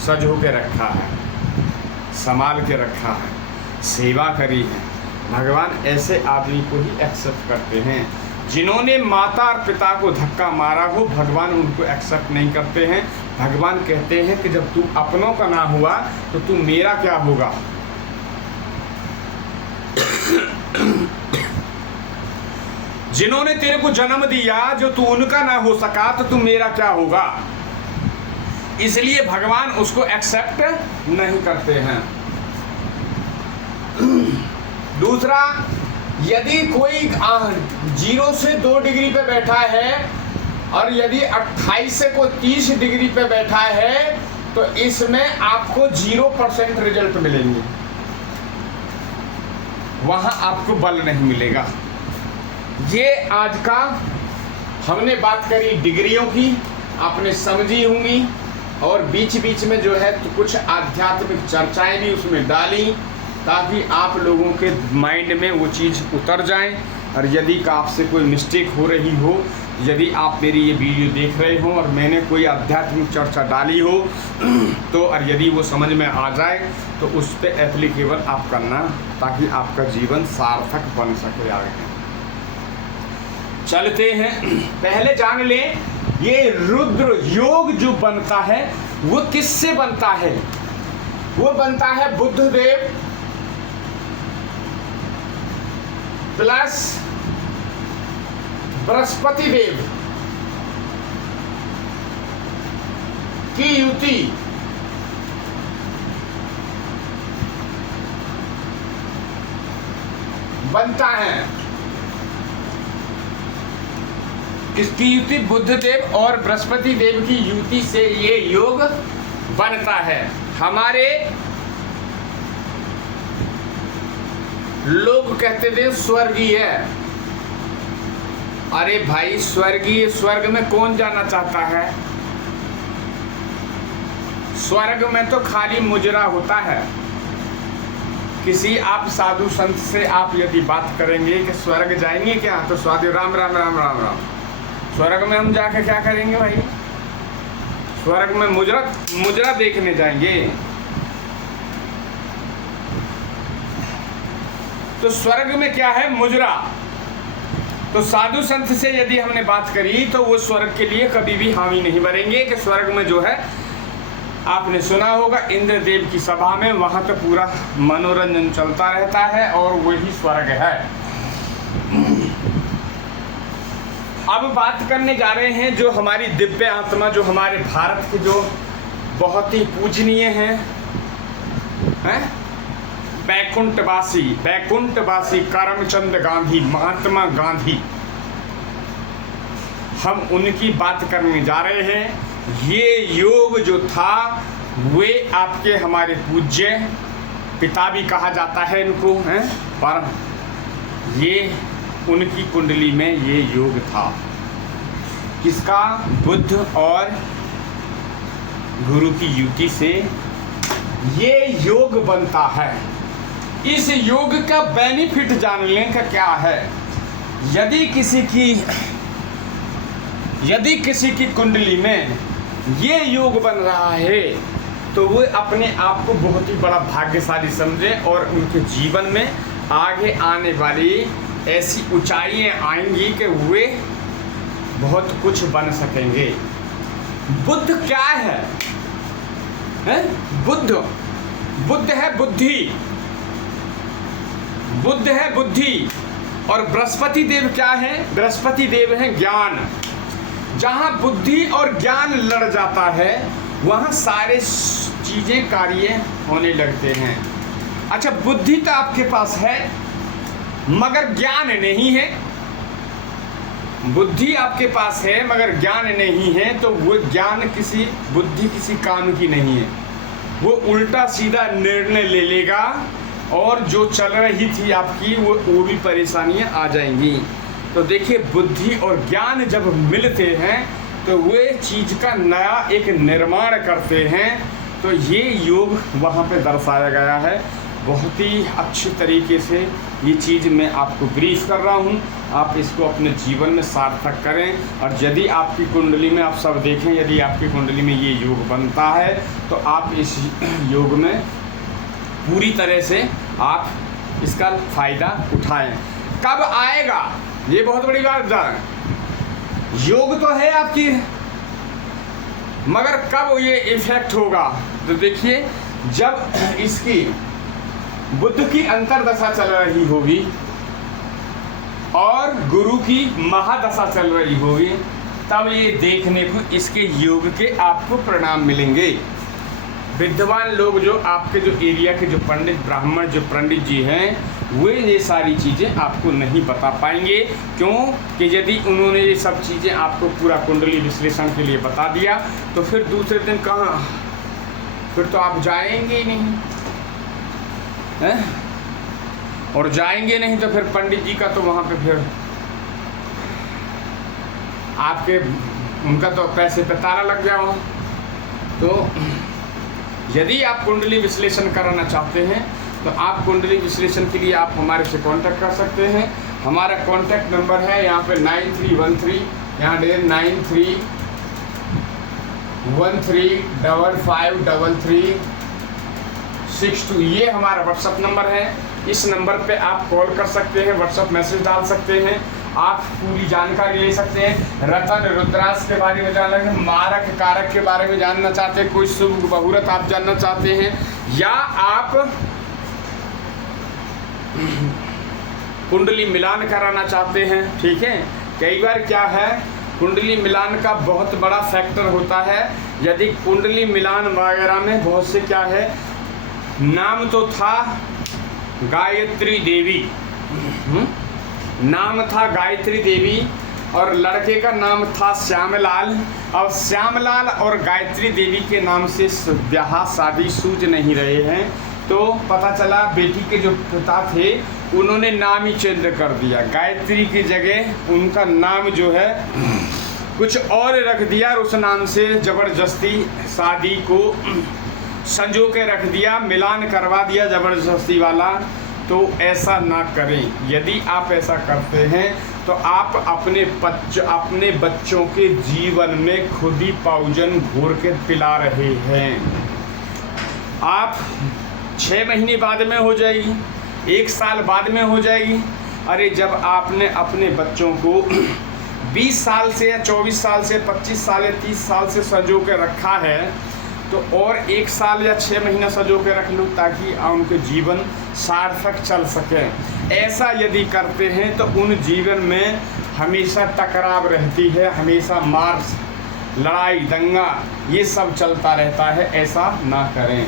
सजो के रखा है, संभाल के रखा है, सेवा करी है। भगवान ऐसे आदमी को ही एक्सेप्ट करते हैं। जिन्होंने माता और पिता को धक्का मारा हो, भगवान उनको एक्सेप्ट नहीं करते हैं। भगवान कहते हैं कि जब तू अपनों का ना हुआ तो तू मेरा क्या होगा। जिन्होंने तेरे को जन्म दिया, जो तू उनका ना हो सका, तो तू मेरा क्या होगा। इसलिए भगवान उसको एक्सेप्ट नहीं करते हैं। दूसरा, यदि कोई 0 से 2 डिग्री पे बैठा है और यदि 28 से कोई 30 डिग्री पे बैठा है, तो इसमें आपको 0% रिजल्ट मिलेंगे। वहाँ आपको बल नहीं मिलेगा। ये आज का हमने बात करी डिग्रियों की, आपने समझी होंगी, और बीच बीच में जो है तो कुछ आध्यात्मिक चर्चाएं भी उसमें डाली, ताकि आप लोगों के माइंड में वो चीज़ उतर जाए। और यदि का आपसे कोई मिस्टेक हो रही हो, यदि आप मेरी ये वीडियो देख रहे हो और मैंने कोई आध्यात्मिक चर्चा डाली हो तो और यदि वो समझ में आ जाए तो उस पर एप्लीकेबल आप करना, ताकि आपका जीवन सार्थक बन सके आगे। चलते हैं, पहले जान लें ये रुद्र योग जो बनता है वो किससे बनता है। वो बनता है बुद्धदेव प्लस बृहस्पति देव की युति। बनता है किसकी युति? बुद्धदेव और बृहस्पति देव की युति से ये योग बनता है। हमारे लोग कहते थे स्वर्गीय। अरे भाई स्वर्गीय, स्वर्ग में कौन जाना चाहता है? स्वर्ग में तो खाली मुजरा होता है। किसी आप साधु संत से आप यदि बात करेंगे कि स्वर्ग जाएंगे क्या, तो साधु राम राम राम राम राम, स्वर्ग में हम जाके क्या करेंगे भाई? स्वर्ग में मुजरा देखने जाएंगे। तो स्वर्ग में क्या है? मुजरा। तो साधु संत से यदि हमने बात करी तो वो स्वर्ग के लिए कभी भी हामी नहीं भरेंगे कि स्वर्ग में जो है, आपने सुना होगा इंद्रदेव की सभा में, वहां तो पूरा मनोरंजन चलता रहता है और वही स्वर्ग है। अब बात करने जा रहे हैं जो हमारी दिव्य आत्मा, जो हमारे भारत के जो बहुत ही पूजनीय हैं, बैकुंठवासी करमचंद गांधी, महात्मा गांधी, हम उनकी बात करने जा रहे हैं। ये योग जो था वे आपके हमारे पूज्य पिता भी कहा जाता है इनको, हैं, पर ये उनकी कुंडली में ये योग था। किसका? बुध और गुरु की युति से ये योग बनता है। इस योग का बेनिफिट जानने का क्या है? यदि किसी की कुंडली में ये योग बन रहा है तो वो अपने आप को बहुत ही बड़ा भाग्यशाली समझे और उनके जीवन में आगे आने वाली ऐसी ऊंचाइयां आएंगी कि वे बहुत कुछ बन सकेंगे। बुद्ध क्या है? बुद्ध है बुद्धि, बुद्ध है बुद्धि। और बृहस्पति देव क्या है? बृहस्पति देव है ज्ञान। जहाँ बुद्धि और ज्ञान लड़ जाता है वहाँ सारे चीजें कार्य होने लगते हैं। अच्छा, बुद्धि तो आपके पास है मगर ज्ञान नहीं है। बुद्धि आपके पास है मगर ज्ञान नहीं है, तो वो ज्ञान बुद्धि किसी काम की नहीं है। वो उल्टा सीधा निर्णय ले लेगा और जो चल रही थी आपकी वो भी परेशानियां आ जाएंगी। तो देखिए, बुद्धि और ज्ञान जब मिलते हैं तो वे चीज़ का नया एक निर्माण करते हैं। तो ये योग वहाँ पे दर्शाया गया है। बहुत ही अच्छी तरीके से ये चीज़ मैं आपको ब्रीफ कर रहा हूँ। आप इसको अपने जीवन में सार्थक करें। और यदि आपकी कुंडली में, आप सब देखें, यदि आपकी कुंडली में ये योग बनता है तो आप इस योग में पूरी तरह से आप इसका फ़ायदा उठाएं। कब आएगा? ये बहुत बड़ी बात है। योग तो है आपकी, मगर कब ये इफेक्ट होगा? तो देखिए, जब इसकी बुध की अंतरदशा चल रही होगी और गुरु की महादशा चल रही होगी, तब ये देखने को इसके योग के आपको परिणाम मिलेंगे। विद्वान लोग जो आपके जो एरिया के जो पंडित ब्राह्मण जो पंडित जी हैं, वे ये सारी चीज़ें आपको नहीं बता पाएंगे। क्यों? कि यदि उन्होंने ये सब चीज़ें आपको पूरा कुंडली विश्लेषण के लिए बता दिया तो फिर दूसरे दिन कहाँ, फिर तो आप जाएंगे ही नहीं, है? और जाएंगे नहीं तो फिर पंडित जी का तो वहाँ पे फिर आपके उनका तो पैसे पे ताला लग जाओ। तो यदि आप कुंडली विश्लेषण कराना चाहते हैं तो आप कुंडली विश्लेषण के लिए आप हमारे से कांटेक्ट कर सकते हैं। हमारा कांटेक्ट नंबर है यहाँ पे 9313, यहाँ 9313553362, ये हमारा व्हाट्सअप नंबर है। इस नंबर पे आप कॉल कर सकते हैं, व्हाट्सअप मैसेज डाल सकते हैं, आप पूरी जानकारी ले सकते हैं। रतन रुद्राक्ष के बारे में जानना है, मारक कारक के बारे में जानना चाहते हैं, कोई शुभ मुहूर्त आप जानना चाहते हैं, या आप कुंडली मिलान कराना चाहते हैं। ठीक है, कई बार क्या है, कुंडली मिलान का बहुत बड़ा फैक्टर होता है। यदि कुंडली मिलान वगैरह में बहुत से क्या है, नाम तो था गायत्री देवी, नाम था गायत्री देवी और लड़के का नाम था श्यामलाल। अब श्यामलाल और गायत्री देवी के नाम से ब्याह शादी सूझ नहीं रहे हैं, तो पता चला बेटी के जो पिता थे उन्होंने नाम ही चेंज कर दिया। गायत्री की जगह उनका नाम जो है कुछ और रख दिया और उस नाम से ज़बरदस्ती शादी को संजो के रख दिया, मिलान करवा दिया ज़बरदस्ती वाला। तो ऐसा ना करें। यदि आप ऐसा करते हैं तो आप अपने बच्चों के जीवन में खुद ही पॉइजन घोर के पिला रहे हैं। आप 6 महीने बाद में हो जाएगी, 1 साल बाद में हो जाएगी। अरे जब आपने अपने बच्चों को 20 साल से या 24 साल से 25 साल या 30 साल से संजो के रखा है तो और 1 साल या 6 महीना संजो के रख लो ताकि उनके जीवन सार्थक चल सके। ऐसा यदि करते हैं तो उन जीवन में हमेशा टकराव रहती है, हमेशा मार लड़ाई दंगा ये सब चलता रहता है। ऐसा ना करें।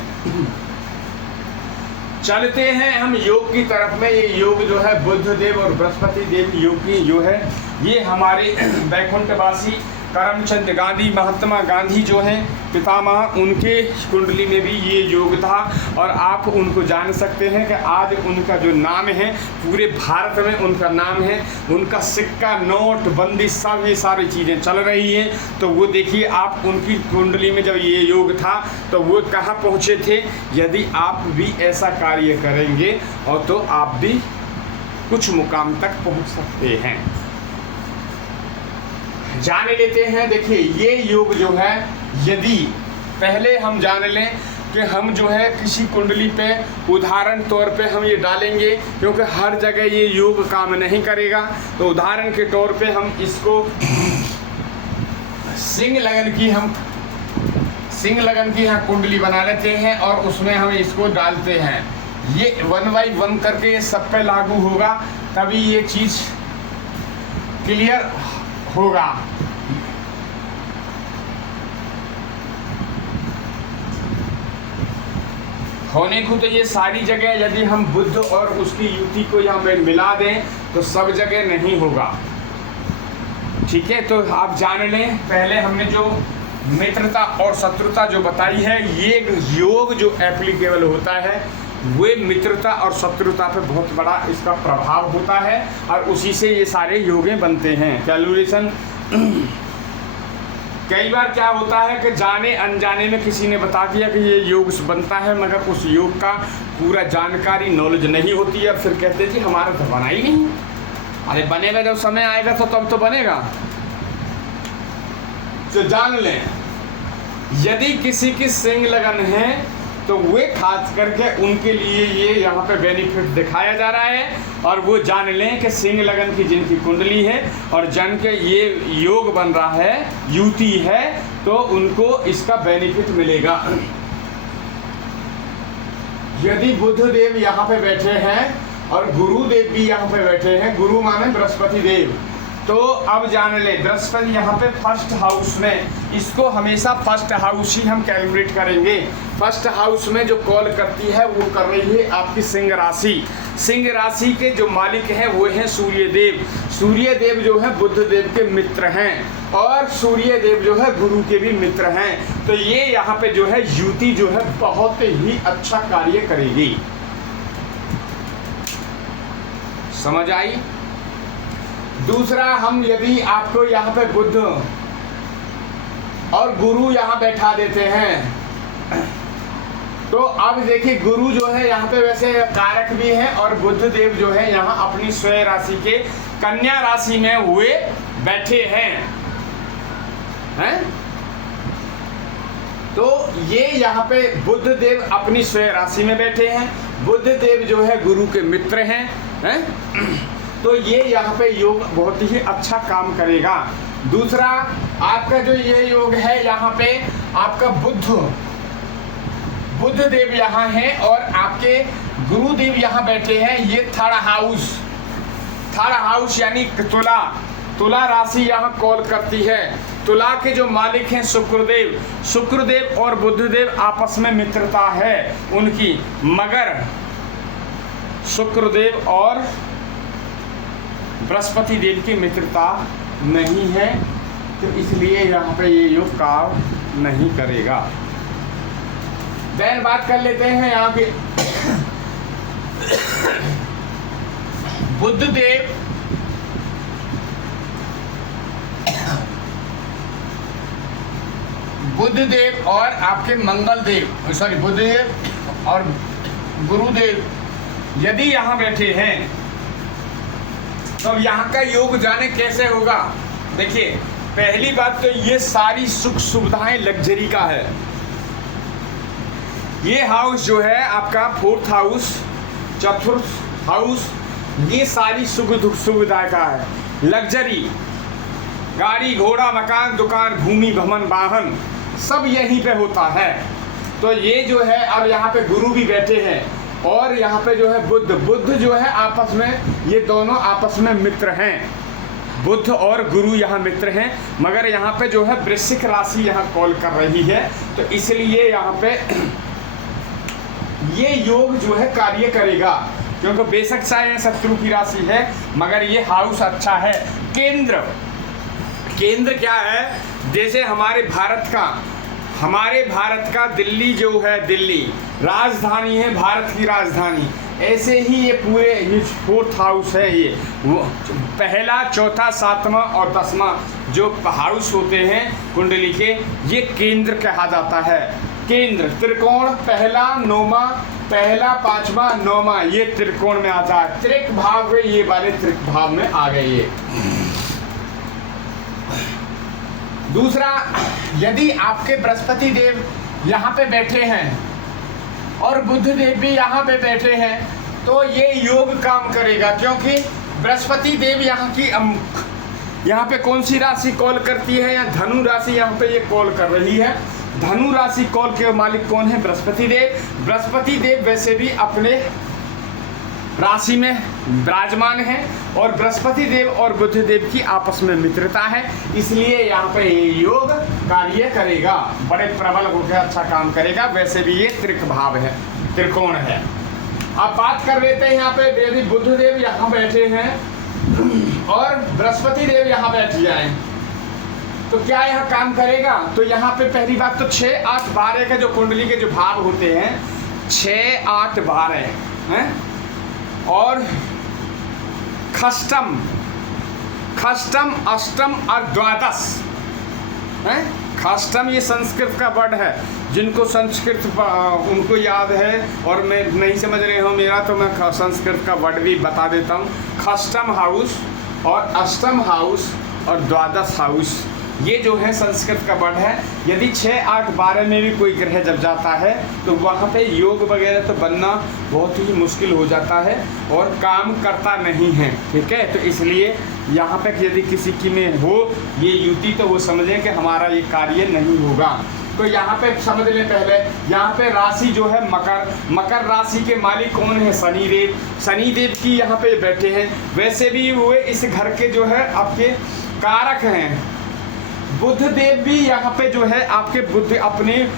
चलते हैं हम योग की तरफ में। ये योग जो है बुध देव और बृहस्पति देव योग की जो है, ये हमारे वैकुंठवासी करमचंद गांधी, महात्मा गांधी जो हैं पितामह, उनके कुंडली में भी ये योग था। और आप उनको जान सकते हैं कि आज उनका जो नाम है पूरे भारत में उनका नाम है, उनका सिक्का नोट बंदी सब ये सारी चीज़ें चल रही हैं। तो वो देखिए आप उनकी कुंडली में जब ये योग था तो वो कहाँ पहुँचे थे। यदि आप भी ऐसा कार्य करेंगे और तो आप भी कुछ मुकाम तक पहुँच सकते हैं। जान लेते हैं। देखिए ये योग जो है, यदि पहले हम जान लें कि हम जो है किसी कुंडली पे उदाहरण तौर पे हम ये डालेंगे, क्योंकि हर जगह ये योग काम नहीं करेगा। तो उदाहरण के तौर पे हम इसको सिंह लगन की हम कुंडली बना लेते हैं और उसमें हम इसको डालते हैं। ये 1 बाई 1 करके सब पे लागू होगा, तभी ये चीज़ क्लियर होगा। होने को तो ये सारी जगह यदि हम बुध और उसकी युति को यहाँ में मिला दें तो सब जगह नहीं होगा। ठीक है, तो आप जान लें। पहले हमने जो मित्रता और शत्रुता जो बताई है, ये योग जो एप्लीकेबल होता है वे मित्रता और शत्रुता पे बहुत बड़ा इसका प्रभाव होता है और उसी से ये सारे योगे बनते हैं। कैलकुलेशन कई बार क्या होता है कि जाने अनजाने में किसी ने बता दिया कि ये योग बनता है, मगर उस योग का पूरा जानकारी नॉलेज नहीं होती है। फिर कहते हैं जी हमारा तो बना ही नहीं। अरे बनेगा, जब समय आएगा तो तब तो बनेगा। तो जान लें, यदि किसी की सिंह लगन है तो वे खास करके उनके लिए ये यहाँ पे बेनिफिट दिखाया जा रहा है। और वो जान लें कि सिंह लगन की जिनकी कुंडली है और जन के ये योग बन रहा है, युति है, तो उनको इसका बेनिफिट मिलेगा। यदि बुध देव यहाँ पे बैठे हैं और गुरुदेव भी यहाँ पे बैठे हैं, गुरु माने बृहस्पति देव, तो अब जान ले बृहस्पति यहाँ पे फर्स्ट हाउस में, इसको हमेशा फर्स्ट हाउस ही हम कैलकुलेट करेंगे। फर्स्ट हाउस में जो कॉल करती है वो कर रही है आपकी सिंह राशि। सिंह राशि के जो मालिक हैं वो हैं सूर्यदेव। सूर्यदेव जो है बुध देव के मित्र हैं और सूर्यदेव जो है गुरु के भी मित्र हैं। तो ये यहाँ पे जो है युति जो है बहुत ही अच्छा कार्य करेगी। समझ आई। दूसरा, हम यदि आपको यहाँ पे बुध और गुरु यहाँ बैठा देते हैं, तो अब देखिए गुरु जो है यहाँ पे वैसे कारक भी है और बुध देव जो है यहाँ अपनी स्वयं राशि के कन्या राशि में हुए बैठे हैं। तो ये यहाँ पे बुध देव अपनी स्वयं राशि में बैठे हैं। बुध देव जो है गुरु के मित्र हैं। तो ये यहाँ पे योग बहुत ही अच्छा काम करेगा। दूसरा, आपका जो ये योग है यहाँ पे आपका बुध देव यहाँ है और आपके गुरुदेव यहाँ बैठे हैं। ये थर्ड हाउस यानी तुला राशि यहाँ कॉल करती है। तुला के जो मालिक हैं शुक्रदेव और बुधदेव आपस में मित्रता है उनकी, मगर शुक्रदेव और बृहस्पति देव की मित्रता नहीं है, तो इसलिए यहाँ पे ये योग काम नहीं करेगा। देन बात कर लेते हैं यहाँ पे बुधदेव और आपके मंगलदेव, सॉरी बुधदेव और गुरुदेव यदि यहाँ बैठे हैं, तो अब यहाँ का योग जाने कैसे होगा। देखिए, पहली बात तो ये सारी सुख सुविधाएं लग्जरी का है। ये हाउस जो है आपका फोर्थ हाउस, चतुर्थ हाउस, ये सारी सुख सुविधा का है। लग्जरी, गाड़ी घोड़ा मकान दुकान भूमि भवन वाहन सब यहीं पे होता है। तो ये जो है अब यहाँ पे गुरु भी बैठे हैं और यहाँ पे जो है बुध जो है आपस में, ये दोनों आपस में मित्र हैं। बुध और गुरु यहाँ मित्र हैं, मगर यहाँ पे जो है वृश्चिक राशि यहाँ कॉल कर रही है, तो इसलिए यहाँ पे ये योग जो है कार्य करेगा। क्योंकि बेशक चाहे शत्रु की राशि है, मगर ये हाउस अच्छा है। केंद्र क्या है, जैसे हमारे भारत का दिल्ली जो है, दिल्ली राजधानी है, भारत की राजधानी, ऐसे ही ये पूरे ये फोर्थ हाउस है। ये वो पहला चौथा सातवां और 10वां जो हाउस होते हैं कुंडली के, ये केंद्र कहा जाता है। केंद्र त्रिकोण, पहला 9वां, पहला 5वां 9वां, ये त्रिकोण में आता है। त्रिक भाव में, ये वाले त्रिक भाव में आ गए ये। दूसरा, यदि आपके बृहस्पति देव यहाँ पे बैठे हैं और बुध देव भी यहाँ पे बैठे हैं, तो ये योग काम करेगा। क्योंकि बृहस्पति देव यहाँ पे कौन सी राशि कॉल करती है, या धनु राशि यहाँ पे ये कॉल कर रही है। धनु राशि कॉल के मालिक कौन है, बृहस्पति देव। बृहस्पति देव वैसे भी अपने राशि में विराजमान है और बृहस्पति देव और बुध देव की आपस में मित्रता है, इसलिए यहाँ पे ये योग कार्य करेगा, बड़े प्रबल होकर अच्छा काम करेगा। वैसे भी ये त्रिक भाव है, त्रिकोण है। अब बात कर लेते हैं यहाँ पे, यदि बुध देव यहाँ बैठे हैं और बृहस्पति देव यहाँ बैठ जाए तो क्या यहाँ काम करेगा। तो यहाँ पे पहली बात तो 6, 8, 12 के जो कुंडली के जो भाव होते हैं, 6, 8, 12 हैं, और खष्टम, अष्टम और द्वादश है। खष्टम ये संस्कृत का वर्ड है, जिनको संस्कृत उनको याद है और मैं नहीं समझ रहे हो मेरा, तो मैं संस्कृत का वर्ड भी बता देता हूँ। खष्टम हाउस और अष्टम हाउस और द्वादश हाउस, ये जो है संस्कृत का वर्ड है। यदि 6, 8, 12 में भी कोई ग्रह जब जाता है तो वहाँ पे योग वगैरह तो बनना बहुत ही मुश्किल हो जाता है और काम करता नहीं है, ठीक है। तो इसलिए यहाँ पे यदि किसी की में हो ये युति, तो वो समझें कि हमारा ये कार्य नहीं होगा। तो यहाँ पे समझ लें पहले, यहाँ पे राशि जो है मकर राशि के मालिक कौन है, शनिदेव की यहाँ पे बैठे हैं। वैसे भी हुए इस घर के जो है आपके कारक हैं। बुध देव भी यहाँ पे जो है आपके बुध अपने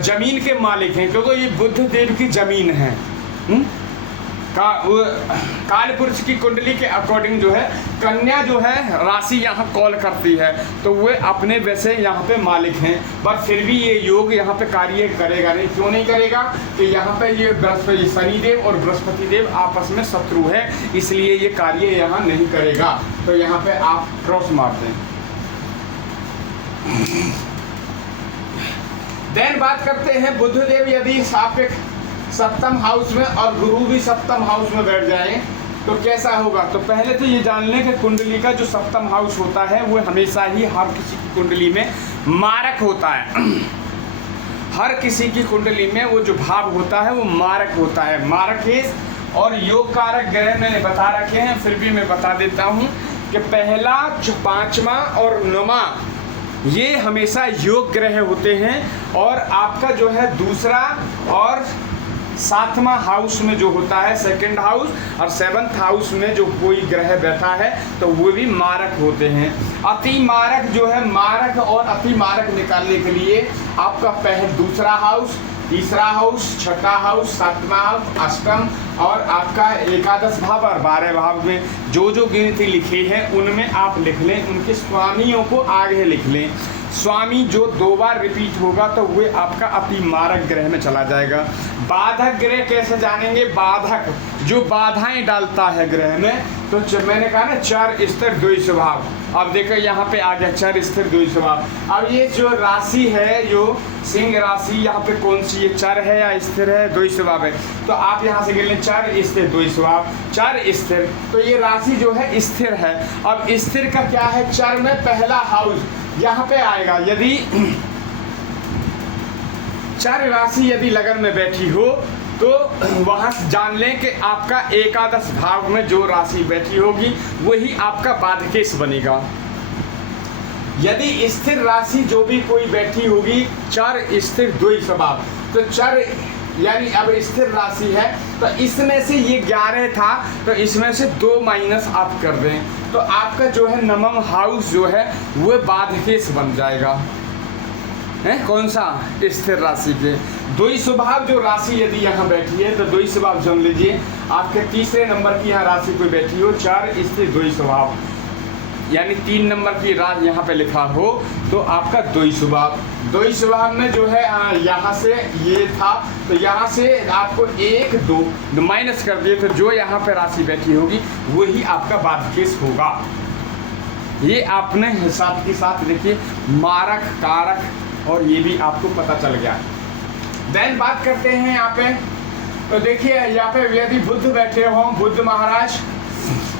जमीन के मालिक हैं, क्योंकि ये बुध देव की जमीन है। कालपुरुष की कुंडली के अकॉर्डिंग जो है कन्या जो है राशि यहाँ कॉल करती है, तो वे अपने वैसे यहाँ पे मालिक हैं, पर फिर भी ये योग यहाँ पे कार्य करेगा नहीं। क्यों नहीं करेगा? कि यहाँ पे ये बृहस्पति, शनिदेव और बृहस्पति देव आपस में शत्रु है, इसलिए ये कार्य यहाँ नहीं करेगा। तो यहाँ पे आप क्रॉस मार दें। देन बात करते हैं बुध देव यदि सापेक्ष सप्तम हाउस में और गुरु भी सप्तम हाउस में बैठ जाए तो कैसा होगा? तो पहले तो ये जान लें कि कुंडली का जो सप्तम हाउस होता है वो हमेशा ही हर किसी की कुंडली में मारक होता है। हर किसी की कुंडली में वो जो भाव होता है वो मारक होता है। मारकेश और योग कारक ग्रह मैंने बता रखे हैं, फिर भी मैं बता देता हूँ कि पहला, पांचवा और नौवां ये हमेशा योग ग्रह होते हैं, और आपका जो है दूसरा और सातवां हाउस में जो होता है सेकंड हाउस और सेवंथ हाउस में जो कोई ग्रह बैठा है तो वो भी मारक होते हैं। अति मारक जो है, मारक और अति मारक निकालने के लिए आपका दूसरा हाउस, तीसरा हाउस, छठा हाउस, सातवां हाउस, अष्टम और आपका एकादश भाव और 12 भाव में जो जो गिनती लिखी है उनमें आप लिख लें, उनके स्वामियों को आगे लिख लें। स्वामी जो 2 बार रिपीट होगा तो वे आपका अति मारक ग्रह में चला जाएगा। बाधक ग्रह कैसे जानेंगे? बाधक जो बाधाएं डालता है ग्रह में, तो मैंने कहा ना चर स्थिर द्वि स्वभाव। अब देखो यहाँ पे आ गया चर स्थिर द्वि स्वभाव। अब ये जो राशि है, जो सिंह राशि, यहाँ पे कौन सी, ये चर है या स्थिर है? द्वि स्वभाव है। तो आप यहाँ से गिन लें चर स्थिर द्वि स्वभाव, चर स्थिर, तो ये राशि जो है स्थिर है। अब स्थिर का क्या है? चर में पहला हाउस यहाँ पे आएगा। यदि चर राशि यदि लगन में बैठी हो तो वहाँ जान लें कि आपका एकादश भाव में जो राशि बैठी होगी वही आपका बाधकेश बनेगा। यदि स्थिर राशि जो भी कोई बैठी होगी, चर स्थिर द्वि स्वभाव, तो चर यानी अब स्थिर राशि है तो इसमें से ये 11 था तो इसमें से 2 माइनस आप कर दें तो आपका जो है नवम हाउस जो है वो बाधकेश बन जाएगा। है कौन सा? स्थिर राशि के द्वि स्वभाव जो राशि यदि यहाँ बैठी है तो द्वि स्वभाव जान लीजिए। आपके तीसरे नंबर की यहाँ राशि कोई बैठी हो, चार स्थिर द्वि स्वभाव, यानी 3 नंबर की राशि यहाँ पे लिखा हो तो आपका द्वि स्वभाव। द्वि स्वभाव में जो है यहाँ से ये था तो यहाँ से आपको 1 2 माइनस कर दिए, फिर जो यहाँ पे राशि बैठी होगी वही आपका बाधकेश होगा। ये आपने हिसाब के साथ देखिए मारक कारक और ये भी आपको पता चल गया। देन बात करते हैं यहाँ पे, तो देखिए यहाँ पे यदि बुद्ध बैठे हों, बुद्ध महाराज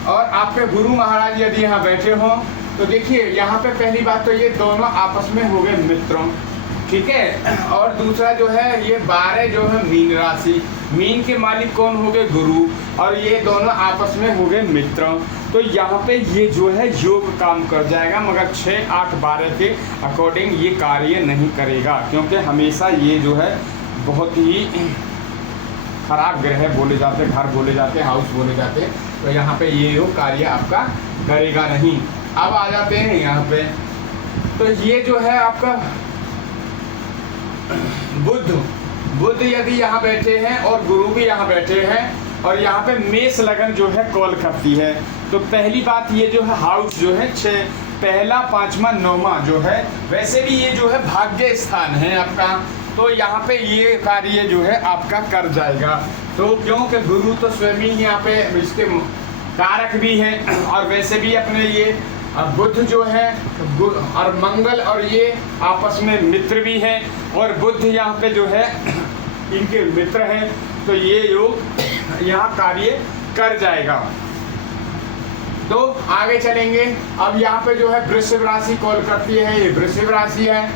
और आपके गुरु महाराज यदि यहाँ बैठे हों तो देखिए यहाँ पे पहली बात तो ये दोनों आपस में हो गए मित्रों, ठीक है। और दूसरा जो है ये 12 जो है मीन राशि, मीन के मालिक कौन हो गए? गुरु, और ये दोनों आपस में हो गए मित्रों। तो यहाँ पे ये जो है योग काम कर जाएगा, मगर 6 8 12 के अकॉर्डिंग ये कार्य नहीं करेगा, क्योंकि हमेशा ये जो है बहुत ही खराब ग्रह बोले जाते, घर बोले जाते, हाउस बोले जाते, तो यहाँ पे ये योग कार्य आपका करेगा नहीं। अब आ जाते हैं यहाँ पे, तो ये जो है आपका बुद्ध यदि यहाँ बैठे हैं और गुरु भी यहाँ बैठे हैं और यहाँ पे मेष लगन जो है कॉल करती है, तो पहली बात ये जो है हाउस जो है 6 पहला 5वां 9वां जो है, वैसे भी ये जो है भाग्य स्थान है आपका, तो यहाँ पे ये कार्य जो है आपका कर जाएगा। तो क्योंकि गुरु तो स्वयं ही यहाँ पे इसके कारक भी हैं और वैसे भी अपने ये बुद्ध जो है और मंगल और ये आपस में मित्र भी हैं और बुद्ध यहाँ पे जो है इनके मित्र हैं, तो ये योग यहाँ कार्य कर जाएगा। तो आगे चलेंगे। अब यहाँ पे जो है वृषभ राशि कॉल करती है, ये वृषभ राशि है।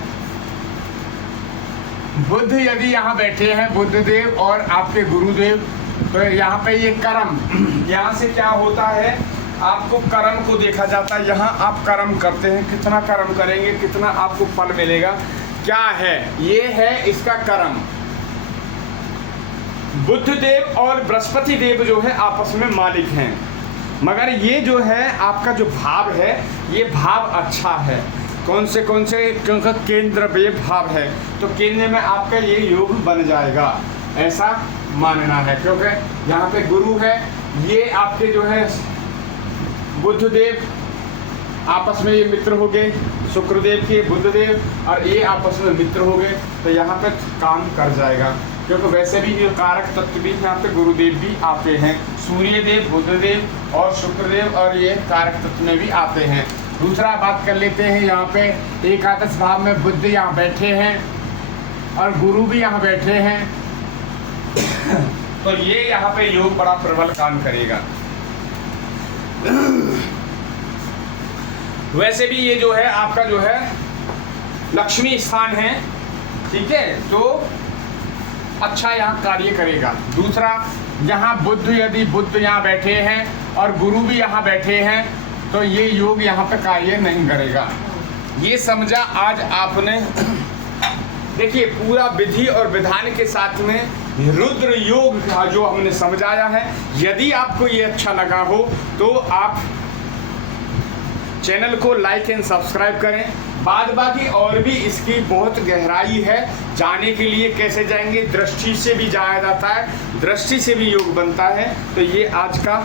बुद्ध यदि यहाँ बैठे हैं, बुद्ध देव और आपके गुरुदेव, तो यहाँ पे ये कर्म, यहाँ से क्या होता है आपको कर्म को देखा जाता है। यहाँ आप कर्म करते हैं, कितना कर्म करेंगे कितना आपको फल मिलेगा, क्या है ये है इसका कर्म। बुद्ध देव और बृहस्पति देव जो है आपस में मालिक हैं, मगर ये जो है आपका जो भाव है ये भाव अच्छा है। कौन से क्योंकि केंद्र में भाव है, तो केंद्र में आपका ये योग बन जाएगा, ऐसा मानना है, क्योंकि यहाँ पे गुरु है, ये आपके जो है बुद्धदेव आपस में ये मित्र हो गए, शुक्रदेव के बुद्धदेव और ये आपस में मित्र हो गए, तो यहाँ पे काम कर जाएगा। क्योंकि वैसे भी ये कारक तत्व भी यहाँ पे गुरुदेव भी आते हैं, सूर्यदेव, बुद्धदेव और शुक्रदेव, और ये कारक तत्व में भी आते हैं। दूसरा बात कर लेते हैं, यहाँ पे एकादश भाव में बुद्ध यहाँ बैठे हैं और गुरु भी यहाँ बैठे हैं, तो ये यहाँ पे योग बड़ा प्रबल काम करेगा। वैसे भी ये जो है आपका जो है लक्ष्मी स्थान है, ठीक है, तो अच्छा यहाँ कार्य करेगा। दूसरा, यहाँ बुद्ध, यदि बुद्ध यहाँ बैठे हैं और गुरु भी यहाँ बैठे हैं, तो ये योग यहाँ पे कार्य नहीं करेगा। ये समझा आज आपने। देखिए पूरा विधि और विधान के साथ में रुद्र योग का जो हमने समझाया है, यदि आपको ये अच्छा लगा हो तो आप चैनल को लाइक एंड सब्सक्राइब करें। बाद बाकी और भी इसकी बहुत गहराई है, जाने के लिए कैसे जाएंगे, दृष्टि से भी जाया जाता है, दृष्टि से भी योग बनता है। तो ये आज का,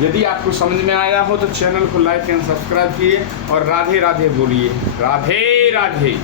यदि आपको समझ में आया हो तो चैनल को लाइक एंड सब्सक्राइब किए और राधे राधे बोलिए। राधे राधे।